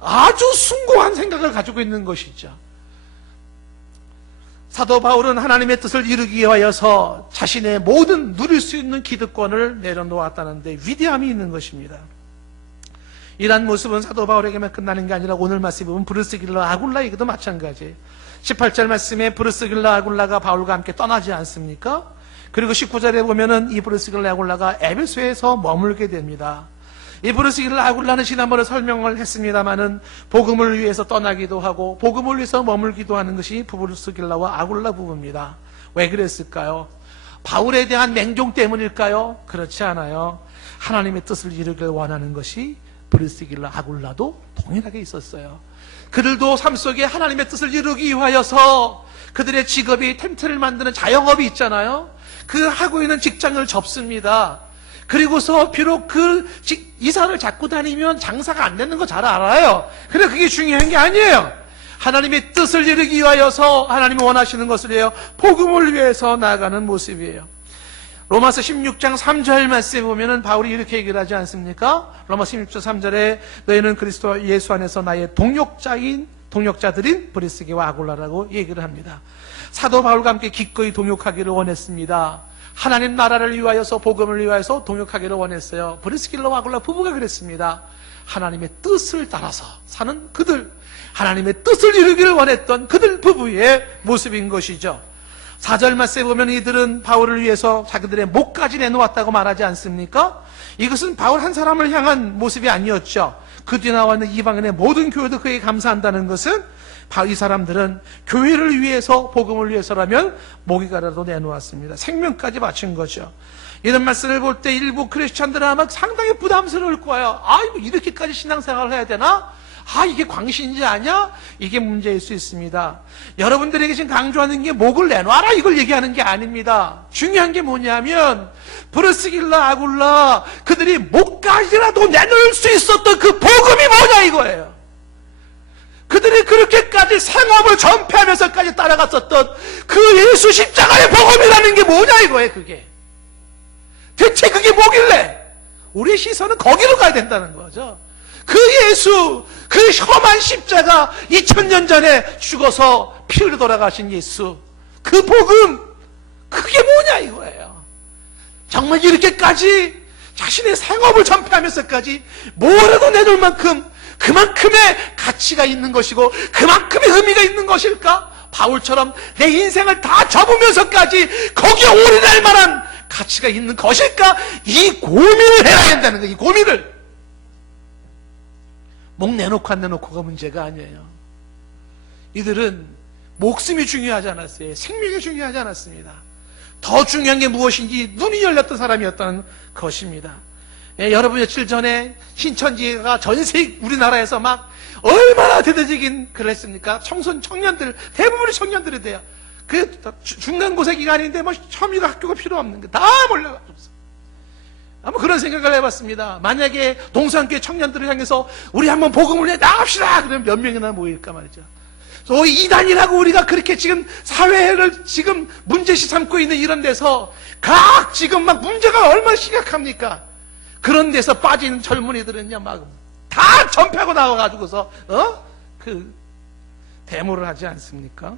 아주 숭고한 생각을 가지고 있는 것이죠. 사도 바울은 하나님의 뜻을 이루기 위하여서 자신의 모든 누릴 수 있는 기득권을 내려놓았다는데 위대함이 있는 것입니다. 이러한 모습은 사도 바울에게만 끝나는 게 아니라 오늘 말씀에 보면 브르스길라 아굴라에게도 마찬가지예요. 18절 말씀에 브르스길라 아굴라가 바울과 함께 떠나지 않습니까? 그리고 19절에 보면은 이 브르스길라 아굴라가 에베소에서 머물게 됩니다. 이 브르스길라 아굴라는 지난번에 설명을 했습니다마는 복음을 위해서 떠나기도 하고 복음을 위해서 머물기도 하는 것이 브르스길라와 아굴라 부부입니다. 왜 그랬을까요? 바울에 대한 맹종 때문일까요? 그렇지 않아요. 하나님의 뜻을 이루길 원하는 것이 브르스길라 아굴라도 동일하게 있었어요. 그들도 삶 속에 하나님의 뜻을 이루기 위하여서 그들의 직업이 텐트를 만드는 자영업이 있잖아요. 그 하고 있는 직장을 접습니다. 그리고서 비록 그 이사를 잡고 다니면 장사가 안 되는 거 잘 알아요. 그런데 그게 중요한 게 아니에요. 하나님의 뜻을 이루기 위하여서 하나님이 원하시는 것을 위하여 복음을 위해서 나아가는 모습이에요. 로마서 16장 3절 말씀에 보면은 바울이 이렇게 얘기를 하지 않습니까? 로마서 16장 3절에 너희는 그리스도 예수 안에서 나의 동역자들인 브리스게와 아굴라라고 얘기를 합니다. 사도 바울과 함께 기꺼이 동역하기를 원했습니다. 하나님 나라를 위하여서 복음을 위하여서 동역하기를 원했어요. 브리스길라와 아굴라 부부가 그랬습니다. 하나님의 뜻을 따라서 사는 그들, 하나님의 뜻을 이루기를 원했던 그들 부부의 모습인 것이죠. 4절 말씀에 보면 이들은 바울을 위해서 자기들의 목까지 내놓았다고 말하지 않습니까? 이것은 바울 한 사람을 향한 모습이 아니었죠. 그 뒤에 나와 있는 이방인의 모든 교회도 그에게 감사한다는 것은 이 사람들은 교회를 위해서 복음을 위해서라면 목이가라도 내놓았습니다. 생명까지 바친 거죠. 이런 말씀을 볼 때 일부 크리스찬들은 아마 상당히 부담스러울 거예요. 이렇게까지 신앙생활을 해야 되나? 이게 광신제 아니야? 이게 문제일 수 있습니다. 여러분들에게 지금 강조하는 게 목을 내놔라 이걸 얘기하는 게 아닙니다. 중요한 게 뭐냐면 브르스길라 아굴라 그들이 목까지라도 내놓을 수 있었던 그 복음이 뭐냐 이거예요. 그들이 그렇게까지 생업을 전폐하면서까지 따라갔었던 그 예수 십자가의 복음이라는 게 뭐냐 이거예요. 그게 대체 그게 뭐길래 우리의 시선은 거기로 가야 된다는 거죠. 그 예수, 그 험한 십자가 2000년 전에 죽어서 피 흘려 돌아가신 예수, 그 복음, 그게 뭐냐 이거예요. 정말 이렇게까지 자신의 생업을 전폐하면서까지 뭐라도 내놓을 만큼 그만큼의 가치가 있는 것이고 그만큼의 의미가 있는 것일까? 바울처럼 내 인생을 다 접으면서까지 거기에 올인할 만한 가치가 있는 것일까? 이 고민을 해야 된다는 거예요. 이 고민을. 목 내놓고 안 내놓고가 문제가 아니에요. 이들은 목숨이 중요하지 않았어요. 생명이 중요하지 않았습니다. 더 중요한 게 무엇인지 눈이 열렸던 사람이었던 것입니다. 여러분 며칠 전에 신천지가 전세 우리나라에서 막 얼마나 대대적인 글을 했습니까? 청년들 대부분이 청년들이 돼요. 그 중간고사 기간인데 뭐 혐의가 학교가 필요 없는 거 다 몰려가지고 한번 그런 생각을 해봤습니다. 만약에 동서안교회 청년들을 향해서 우리 한번 복음을 나갑시다 그러면 몇 명이나 모일까 말이죠. 이단이라고 우리가 그렇게 지금 사회를 지금 문제시 삼고 있는 이런 데서 각 지금 막 문제가 얼마나 심각합니까? 그런 데서 빠진 젊은이들은요 막 다 전폐하고 나와가지고서 그 데모를 하지 않습니까?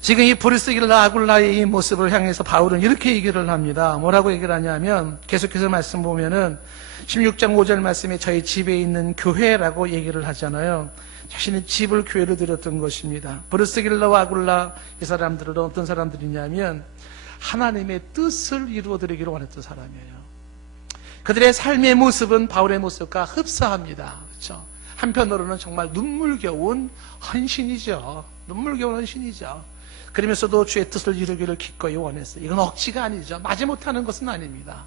지금 이 브리스길라 아굴라의 이 모습을 향해서 바울은 이렇게 얘기를 합니다. 뭐라고 얘기를 하냐면 계속해서 말씀 보면은 16장 5절 말씀에 저희 집에 있는 교회라고 얘기를 하잖아요. 자신의 집을 교회로 드렸던 것입니다. 브리스길라와 아굴라 이 사람들은 어떤 사람들이냐면 하나님의 뜻을 이루어드리기를 원했던 사람이에요. 그들의 삶의 모습은 바울의 모습과 흡사합니다. 그렇죠? 한편으로는 정말 눈물겨운 헌신이죠. 눈물겨운 헌신이죠. 그러면서도 주의 뜻을 이루기를 기꺼이 원했어요. 이건 억지가 아니죠. 마지못하는 것은 아닙니다.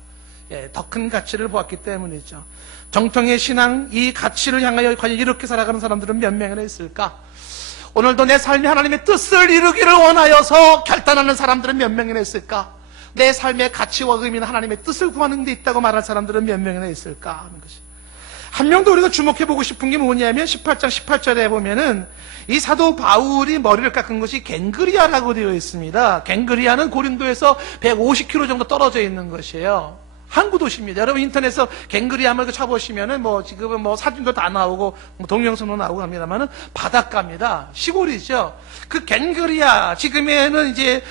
더 큰 가치를 보았기 때문이죠. 정통의 신앙, 이 가치를 향하여 과연 이렇게 살아가는 사람들은 몇 명이나 있을까? 오늘도 내 삶이 하나님의 뜻을 이루기를 원하여서 결단하는 사람들은 몇 명이나 있을까? 내 삶의 가치와 의미는 하나님의 뜻을 구하는 데 있다고 말할 사람들은 몇 명이나 있을까 하는 것이. 한 명도 우리가 주목해보고 싶은 게 뭐냐면 18장 18절에 보면은 이 사도 바울이 머리를 깎은 것이 갱그리아라고 되어 있습니다. 갱그리아는 고린도에서 150km 정도 떨어져 있는 것이에요. 항구 도시입니다. 여러분 인터넷에서 갱그리아만 쳐보시면은 뭐 지금은 뭐 사진도 다 나오고 뭐 동영상도 나오고 합니다만은 바닷가입니다. 시골이죠. 그 갱그리아 지금에는 이제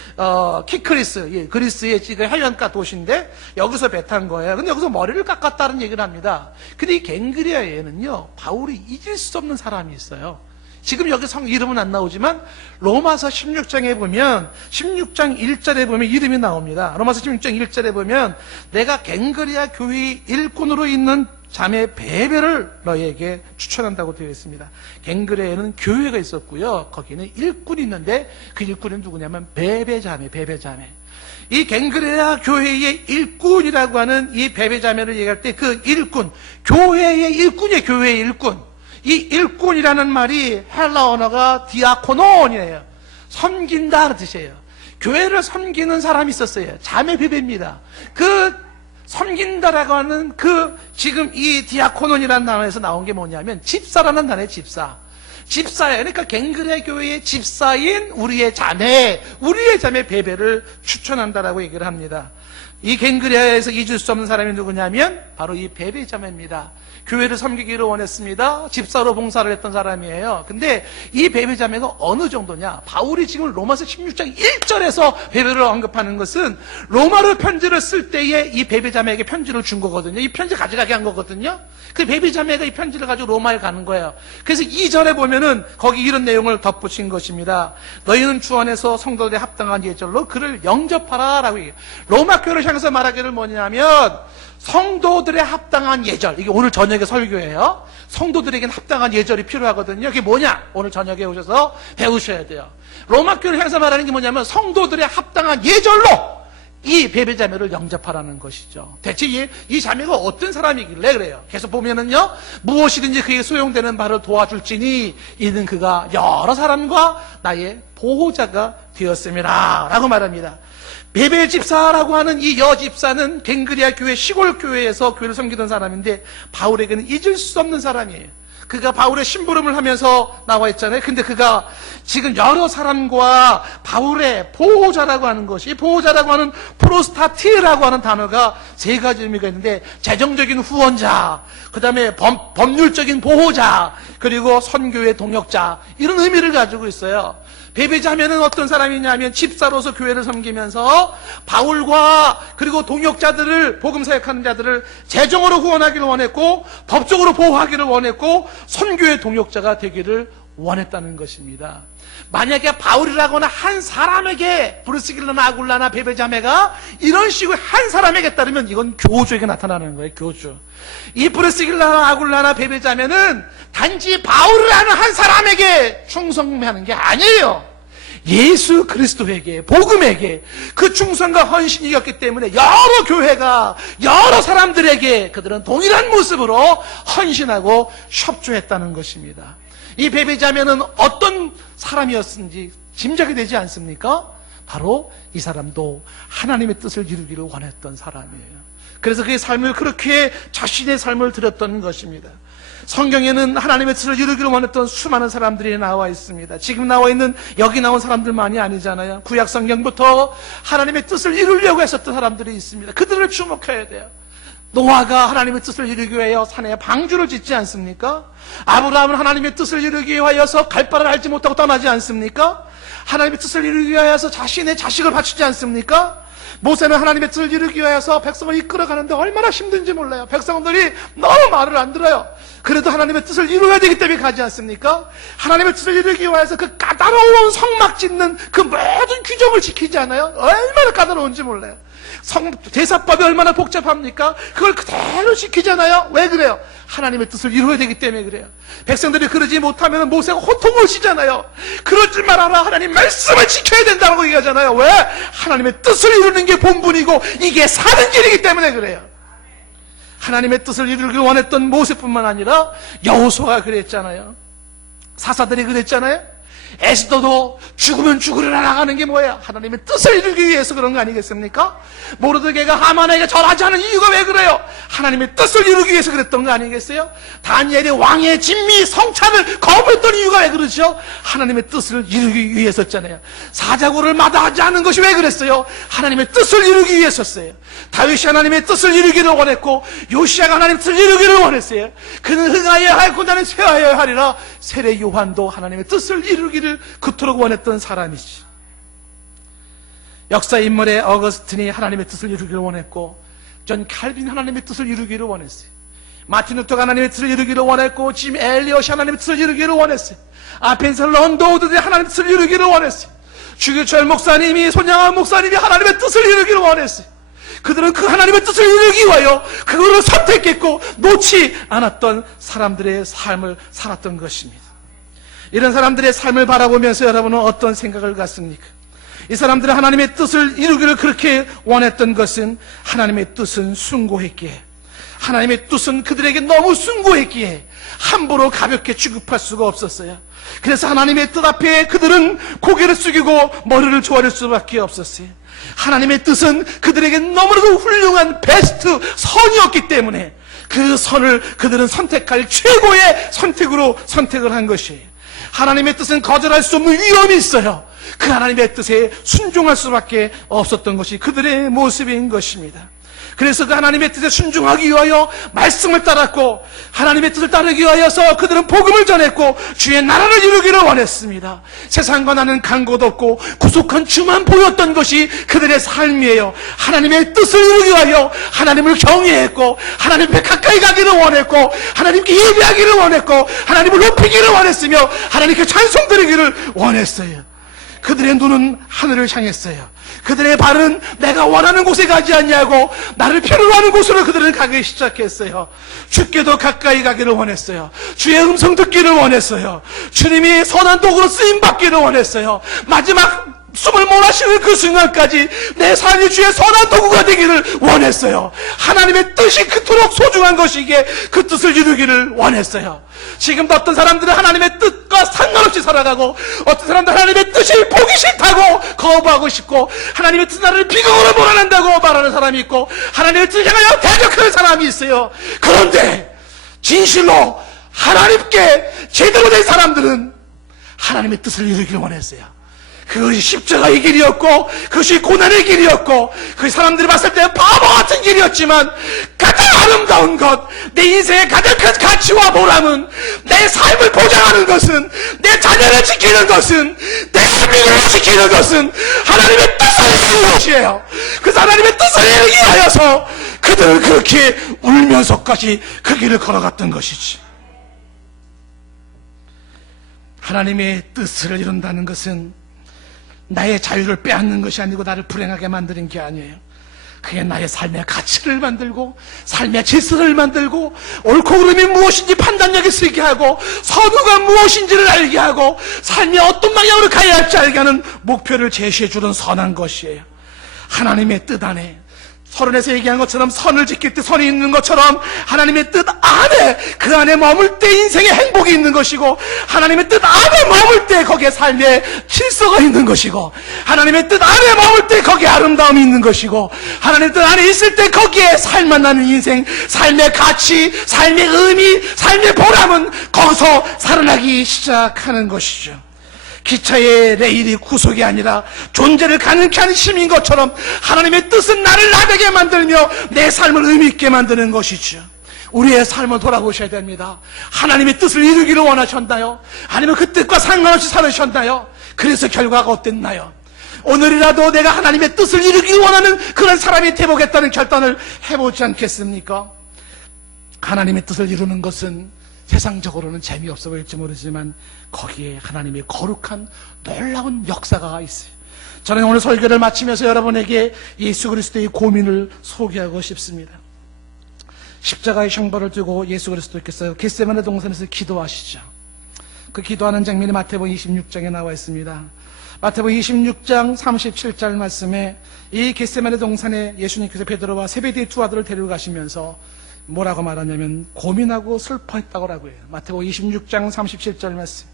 키크리스 그리스의 지금 해변가 도시인데 여기서 배 탄 거예요. 근데 여기서 머리를 깎았다는 얘기를 합니다. 근데 이 갱그리아에는요 바울이 잊을 수 없는 사람이 있어요. 지금 여기 성 이름은 안 나오지만 로마서 16장에 보면 16장 1절에 보면 이름이 나옵니다. 로마서 16장 1절에 보면 내가 갱그리아 교회의 일꾼으로 있는 자매 베베를 너에게 추천한다고 되어 있습니다. 갱그리아에는 교회가 있었고요. 거기는 일꾼이 있는데 그 일꾼은 누구냐면 베베 자매. 이 갱그리아 교회의 일꾼이라고 하는 이 베베 자매를 얘기할 때 그 일꾼, 교회의 일꾼이에요. 교회의 일꾼. 이 일꾼이라는 말이 헬라 언어가 디아코논이에요. 섬긴다는 뜻이에요. 교회를 섬기는 사람이 있었어요. 자매 베베입니다. 그 섬긴다라고 하는 그 지금 이 디아코논이라는 단어에서 나온 게 뭐냐면 집사라는 단어예요. 집사예요. 그러니까 갱그리아 교회의 집사인 우리의 자매 베베를 추천한다라고 얘기를 합니다. 이 갱그리아에서 잊을 수 없는 사람이 누구냐면 바로 이 베베 자매입니다. 교회를 섬기기를 원했습니다. 집사로 봉사를 했던 사람이에요. 근데 이 베베 자매가 어느 정도냐? 바울이 지금 로마서 16장 1절에서 베베를 언급하는 것은 로마로 편지를 쓸 때에 이 베베 자매에게 편지를 준 거거든요. 이 편지 가져가게 한 거거든요. 그 베베 자매가 이 편지를 가지고 로마에 가는 거예요. 그래서 2절에 보면은 거기 이런 내용을 덧붙인 것입니다. 너희는 주 안에서 성도들에 합당한 예절로 그를 영접하라 라고 얘기해요. 로마 교회를 향해서 말하기를 뭐냐면 성도들의 합당한 예절, 이게 오늘 저녁에 설교예요. 성도들에게는 합당한 예절이 필요하거든요. 그게 뭐냐? 오늘 저녁에 오셔서 배우셔야 돼요. 로마 교회를 향해서 말하는 게 뭐냐면 성도들의 합당한 예절로 이 베베 자매를 영접하라는 것이죠. 대체 이 자매가 어떤 사람이길래 그래요? 계속 보면은요, 무엇이든지 그에게 소용되는 바를 도와줄지니 이는 그가 여러 사람과 나의 보호자가 되었음이라 라고 말합니다. 베베 집사라고 하는 이 여집사는 갱그리아 교회 시골 교회에서 교회를 섬기던 사람인데 바울에게는 잊을 수 없는 사람이에요. 그가 바울의 심부름을 하면서 나와 있잖아요. 근데 그가 지금 여러 사람과 바울의 보호자라고 하는 것이, 보호자라고 하는 프로스타티라고 하는 단어가 세 가지 의미가 있는데 재정적인 후원자, 그 다음에 법률적인 보호자, 그리고 선교의 동역자, 이런 의미를 가지고 있어요. 베베 자매는 어떤 사람이냐면 집사로서 교회를 섬기면서 바울과 그리고 동역자들을, 복음 사역하는 자들을 재정으로 후원하기를 원했고 법적으로 보호하기를 원했고 선교의 동역자가 되기를 원했다는 것입니다. 만약에 바울이라거나 한 사람에게 브리스길라나 아굴라나 베베 자매가 이런 식으로 한 사람에게 따르면 이건 교주에게 나타나는 거예요. 교주. 이 브리스길라나 아굴라나 베베 자매는 단지 바울이라는 한 사람에게 충성하는 게 아니에요. 예수 그리스도에게, 복음에게 그 충성과 헌신이었기 때문에 여러 교회가, 여러 사람들에게 그들은 동일한 모습으로 헌신하고 협조했다는 것입니다. 이 베베자매는 어떤 사람이었는지 짐작이 되지 않습니까? 바로 이 사람도 하나님의 뜻을 이루기를 원했던 사람이에요. 그래서 그의 삶을 그렇게 자신의 삶을 드렸던 것입니다. 성경에는 하나님의 뜻을 이루기를 원했던 수많은 사람들이 나와 있습니다. 지금 나와 있는 여기 나온 사람들만이 아니잖아요. 구약 성경부터 하나님의 뜻을 이루려고 했었던 사람들이 있습니다. 그들을 주목해야 돼요. 노아가 하나님의 뜻을 이루기 위하여 산에 방주를 짓지 않습니까? 아브라함은 하나님의 뜻을 이루기 위하여서 갈 바를 알지 못하고 떠나지 않습니까? 하나님의 뜻을 이루기 위하여서 자신의 자식을 바치지 않습니까? 모세는 하나님의 뜻을 이루기 위해서 백성을 이끌어가는데 얼마나 힘든지 몰라요. 백성들이 너무 말을 안 들어요. 그래도 하나님의 뜻을 이루어야 되기 때문에 가지 않습니까? 하나님의 뜻을 이루기 위해서 그 까다로운 성막 짓는 그 모든 규정을 지키지 않아요? 얼마나 까다로운지 몰라요. 제사법이 얼마나 복잡합니까? 그걸 그대로 지키잖아요. 왜 그래요? 하나님의 뜻을 이루어야 되기 때문에 그래요. 백성들이 그러지 못하면 모세가 호통을 치잖아요. 그럴 줄 말아라. 하나님 말씀을 지켜야 된다고 얘기하잖아요. 왜? 하나님의 뜻을 이루는 게 본분이고 이게 사는 길이기 때문에 그래요. 하나님의 뜻을 이루기 원했던 모세뿐만 아니라 여호수아가 그랬잖아요. 사사들이 그랬잖아요. 에스더도 죽으면 죽으리라 나가는 게 뭐예요? 하나님의 뜻을 이루기 위해서 그런 거 아니겠습니까? 모르드게가 하만에게 절하지 않은 이유가 왜 그래요? 하나님의 뜻을 이루기 위해서 그랬던 거 아니겠어요? 다니엘이 왕의 진미 성찬을 거부했던 이유가 왜 그러죠? 하나님의 뜻을 이루기 위해서였잖아요. 사자굴을 마다하지 않은 것이 왜 그랬어요? 하나님의 뜻을 이루기 위해서였어요. 다윗이 하나님의 뜻을 이루기를 원했고 요시야가 하나님의 뜻을 이루기를 원했어요. 그는 흥하여야 하고 나는 쇠하여야 하리라. 세례 요한도 하나님의 뜻을 이루기를 그토록 원했던 사람이지. 역사 인물의 어거스틴이 하나님의 뜻을 이루기를 원했고, 존 칼빈 하나님의 뜻을 이루기를 원했어요. 마틴 루터가 하나님의 뜻을 이루기를 원했고, 짐 엘리엇이 하나님의 뜻을 이루기를 원했어요. 아펜스 런도우드들이 하나님의 뜻을 이루기를 원했어요. 주교철 목사님이, 손양환 목사님이 하나님의 뜻을 이루기를 원했어요. 그들은 그 하나님의 뜻을 이루기 위하여 그거를 선택했고 놓지 않았던 사람들의 삶을 살았던 것입니다. 이런 사람들의 삶을 바라보면서 여러분은 어떤 생각을 갖습니까? 이 사람들은 하나님의 뜻을 이루기를 그렇게 원했던 것은 하나님의 뜻은 숭고했기에, 하나님의 뜻은 그들에게 너무 숭고했기에 함부로 가볍게 취급할 수가 없었어요. 그래서 하나님의 뜻 앞에 그들은 고개를 숙이고 머리를 조아릴 수밖에 없었어요. 하나님의 뜻은 그들에게 너무나도 훌륭한 베스트 선이었기 때문에 그 선을 그들은 선택할 최고의 선택으로 선택을 한 것이에요. 하나님의 뜻은 거절할 수 없는 위험이 있어요. 그 하나님의 뜻에 순종할 수밖에 없었던 것이 그들의 모습인 것입니다. 그래서 그 하나님의 뜻에 순종하기 위하여 말씀을 따랐고, 하나님의 뜻을 따르기 위하여서 그들은 복음을 전했고 주의 나라를 이루기를 원했습니다. 세상과 나는 간 곳 없고 구속한 주만 보였던 것이 그들의 삶이에요. 하나님의 뜻을 이루기 위하여 하나님을 경외했고, 하나님 앞에 가까이 가기를 원했고, 하나님께 예배하기를 원했고, 하나님을 높이기를 원했으며 하나님께 찬송드리기를 원했어요. 그들의 눈은 하늘을 향했어요. 그들의 발은 내가 원하는 곳에 가지 않냐고 나를 필요로 하는 곳으로 그들은 가기 시작했어요. 주께도 가까이 가기를 원했어요. 주의 음성 듣기를 원했어요. 주님이 선한 도구로 쓰임받기를 원했어요. 마지막 숨을 몰아쉬는 그 순간까지 내 삶이 주의 선한 도구가 되기를 원했어요. 하나님의 뜻이 그토록 소중한 것이기에 그 뜻을 이루기를 원했어요. 지금도 어떤 사람들은 하나님의 뜻과 상관없이 살아가고, 어떤 사람들은 하나님의 뜻이 보기 싫다고 거부하고 싶고, 하나님의 뜻 나를 비극으로 몰아낸다고 말하는 사람이 있고, 하나님의 뜻을 향하여 대적하는 사람이 있어요. 그런데 진실로 하나님께 제대로 된 사람들은 하나님의 뜻을 이루기를 원했어요. 그것이 십자가의 길이었고, 그것이 고난의 길이었고, 그 사람들이 봤을 때 바보 같은 길이었지만 가장 아름다운 것, 내 인생의 가장 큰 가치와 보람은, 내 삶을 보장하는 것은, 내 자녀를 지키는 것은, 내 민족을 지키는 것은 하나님의 뜻을 이루는 것이에요. 그래서 하나님의 뜻을 이루기 위하여서 그들은 그렇게 울면서까지 그 길을 걸어갔던 것이지. 하나님의 뜻을 이룬다는 것은 나의 자유를 빼앗는 것이 아니고 나를 불행하게 만드는 게 아니에요. 그게 나의 삶의 가치를 만들고 삶의 질서를 만들고 옳고 그름이 무엇인지 판단력이 쓰게 하고 선우가 무엇인지를 알게 하고 삶이 어떤 방향으로 가야 할지 알게 하는 목표를 제시해 주는 선한 것이에요. 하나님의 뜻 안에, 서론에서 얘기한 것처럼 선을 지킬 때 선이 있는 것처럼 하나님의 뜻 안에, 그 안에 머물 때 인생의 행복이 있는 것이고, 하나님의 뜻 안에 머물 때 거기에 삶의 질서가 있는 것이고, 하나님의 뜻 안에 머물 때 거기에 아름다움이 있는 것이고, 하나님의 뜻 안에 있을 때 거기에 살만 나는 인생, 삶의 가치, 삶의 의미, 삶의 보람은 거기서 살아나기 시작하는 것이죠. 기차의 레일이 구속이 아니라 존재를 가능케 하는 힘인 것처럼 하나님의 뜻은 나를 나되게 만들며 내 삶을 의미있게 만드는 것이죠. 우리의 삶을 돌아보셔야 됩니다. 하나님의 뜻을 이루기를 원하셨나요? 아니면 그 뜻과 상관없이 살으셨나요? 그래서 결과가 어땠나요? 오늘이라도 내가 하나님의 뜻을 이루기 원하는 그런 사람이 되보겠다는 결단을 해보지 않겠습니까? 하나님의 뜻을 이루는 것은 세상적으로는 재미없어 보일지 모르지만 거기에 하나님의 거룩한 놀라운 역사가 있어요. 저는 오늘 설교를 마치면서 여러분에게 예수 그리스도의 고민을 소개하고 싶습니다. 십자가의 형벌을 두고 예수 그리스도께서 겟세마네 동산에서 기도하시죠. 그 기도하는 장면이 마태복음 26장에 나와 있습니다. 마태복음 26장 37절 말씀에 이 겟세마네 동산에 예수님께서 베드로와 세베대의 두 아들을 데려가시면서 뭐라고 말하냐면 고민하고 슬퍼했다고 해요. 마태복음 26장 37절 말씀.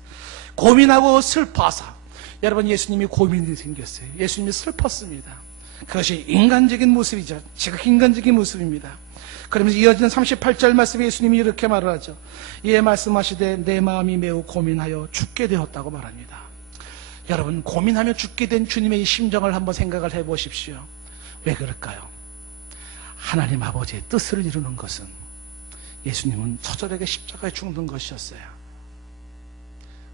고민하고 슬퍼하사. 여러분, 예수님이 고민이 생겼어요. 예수님이 슬펐습니다. 그것이 인간적인 모습이죠. 지극히 인간적인 모습입니다. 그러면서 이어지는 38절 말씀에 예수님이 이렇게 말을 하죠. 이에 말씀하시되 내 마음이 매우 고민하여 죽게 되었다고 말합니다. 여러분, 고민하며 죽게 된 주님의 이 심정을 한번 생각을 해보십시오. 왜 그럴까요? 하나님 아버지의 뜻을 이루는 것은 예수님은 처절하게 십자가에 죽는 것이었어요.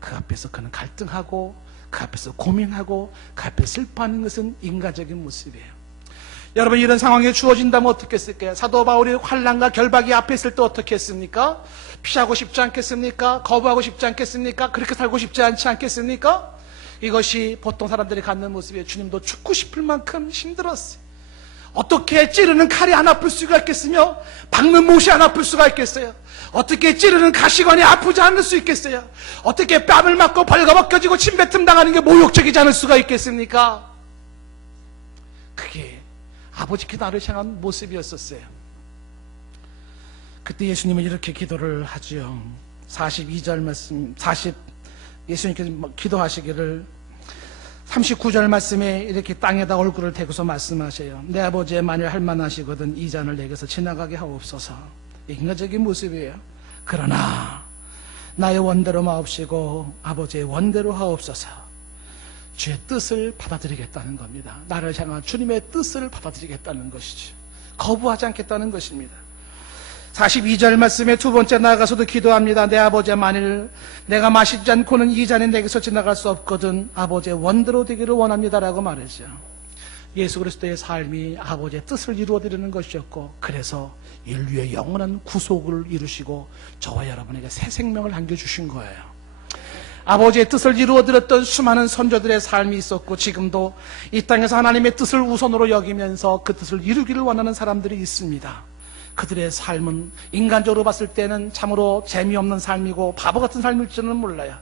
그 앞에서 그는 갈등하고 그 앞에서 고민하고 그 앞에서 슬퍼하는 것은 인간적인 모습이에요. 여러분, 이런 상황에 주어진다면 어떻게 했을까요? 사도 바울이 환난과 결박이 앞에 있을 때 어떻게 했습니까? 피하고 싶지 않겠습니까? 거부하고 싶지 않겠습니까? 그렇게 살고 싶지 않지 않겠습니까? 이것이 보통 사람들이 갖는 모습이에요. 주님도 죽고 싶을 만큼 힘들었어요. 어떻게 찌르는 칼이 안 아플 수가 있겠으며 박는 못이 안 아플 수가 있겠어요? 어떻게 찌르는 가시관이 아프지 않을 수 있겠어요? 어떻게 뺨을 맞고 벌거벗겨지고 침뱉음 당하는 게 모욕적이지 않을 수가 있겠습니까? 그게 아버지께 나를 향한 모습이었었어요. 그때 예수님은 이렇게 기도를 하지요. 42절 말씀, 예수님께서 기도하시기를 39절 말씀에 이렇게 땅에다 얼굴을 대고서 말씀하셔요. 내 아버지의 만일 할만하시거든 이 잔을 내게서 지나가게 하옵소서. 인간적인 모습이에요. 그러나 나의 원대로 마옵시고 아버지의 원대로 하옵소서. 주의 뜻을 받아들이겠다는 겁니다. 나를 향한 주님의 뜻을 받아들이겠다는 것이죠. 거부하지 않겠다는 것입니다. 42절 말씀에 두 번째 나아가서도 기도합니다. 내 아버지의 만일 내가 마시지 않고는 이 잔이 내게서 지나갈 수 없거든 아버지의 원대로 되기를 원합니다라고 말했죠. 예수 그리스도의 삶이 아버지의 뜻을 이루어드리는 것이었고, 그래서 인류의 영원한 구속을 이루시고 저와 여러분에게 새 생명을 안겨주신 거예요. 아버지의 뜻을 이루어드렸던 수많은 선조들의 삶이 있었고, 지금도 이 땅에서 하나님의 뜻을 우선으로 여기면서 그 뜻을 이루기를 원하는 사람들이 있습니다. 그들의 삶은 인간적으로 봤을 때는 참으로 재미없는 삶이고 바보 같은 삶일지는 몰라요.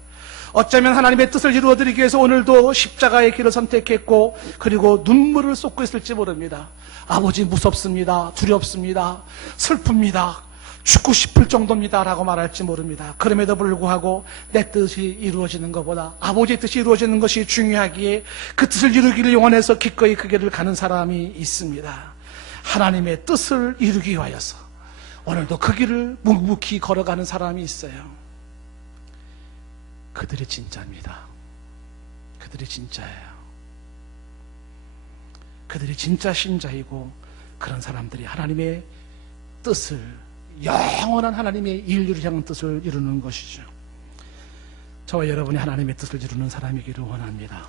어쩌면 하나님의 뜻을 이루어드리기 위해서 오늘도 십자가의 길을 선택했고, 그리고 눈물을 쏟고 있을지 모릅니다. 아버지 무섭습니다. 두렵습니다. 슬픕니다. 죽고 싶을 정도입니다 라고 말할지 모릅니다. 그럼에도 불구하고 내 뜻이 이루어지는 것보다 아버지의 뜻이 이루어지는 것이 중요하기에 그 뜻을 이루기를 원해서 기꺼이 그 길을 가는 사람이 있습니다. 하나님의 뜻을 이루기 위하여서 오늘도 그 길을 묵묵히 걸어가는 사람이 있어요. 그들이 진짜입니다. 그들이 진짜예요. 그들이 진짜 신자이고, 그런 사람들이 하나님의 뜻을, 영원한 하나님의 인류를 향한 뜻을 이루는 것이죠. 저와 여러분이 하나님의 뜻을 이루는 사람이기를 원합니다.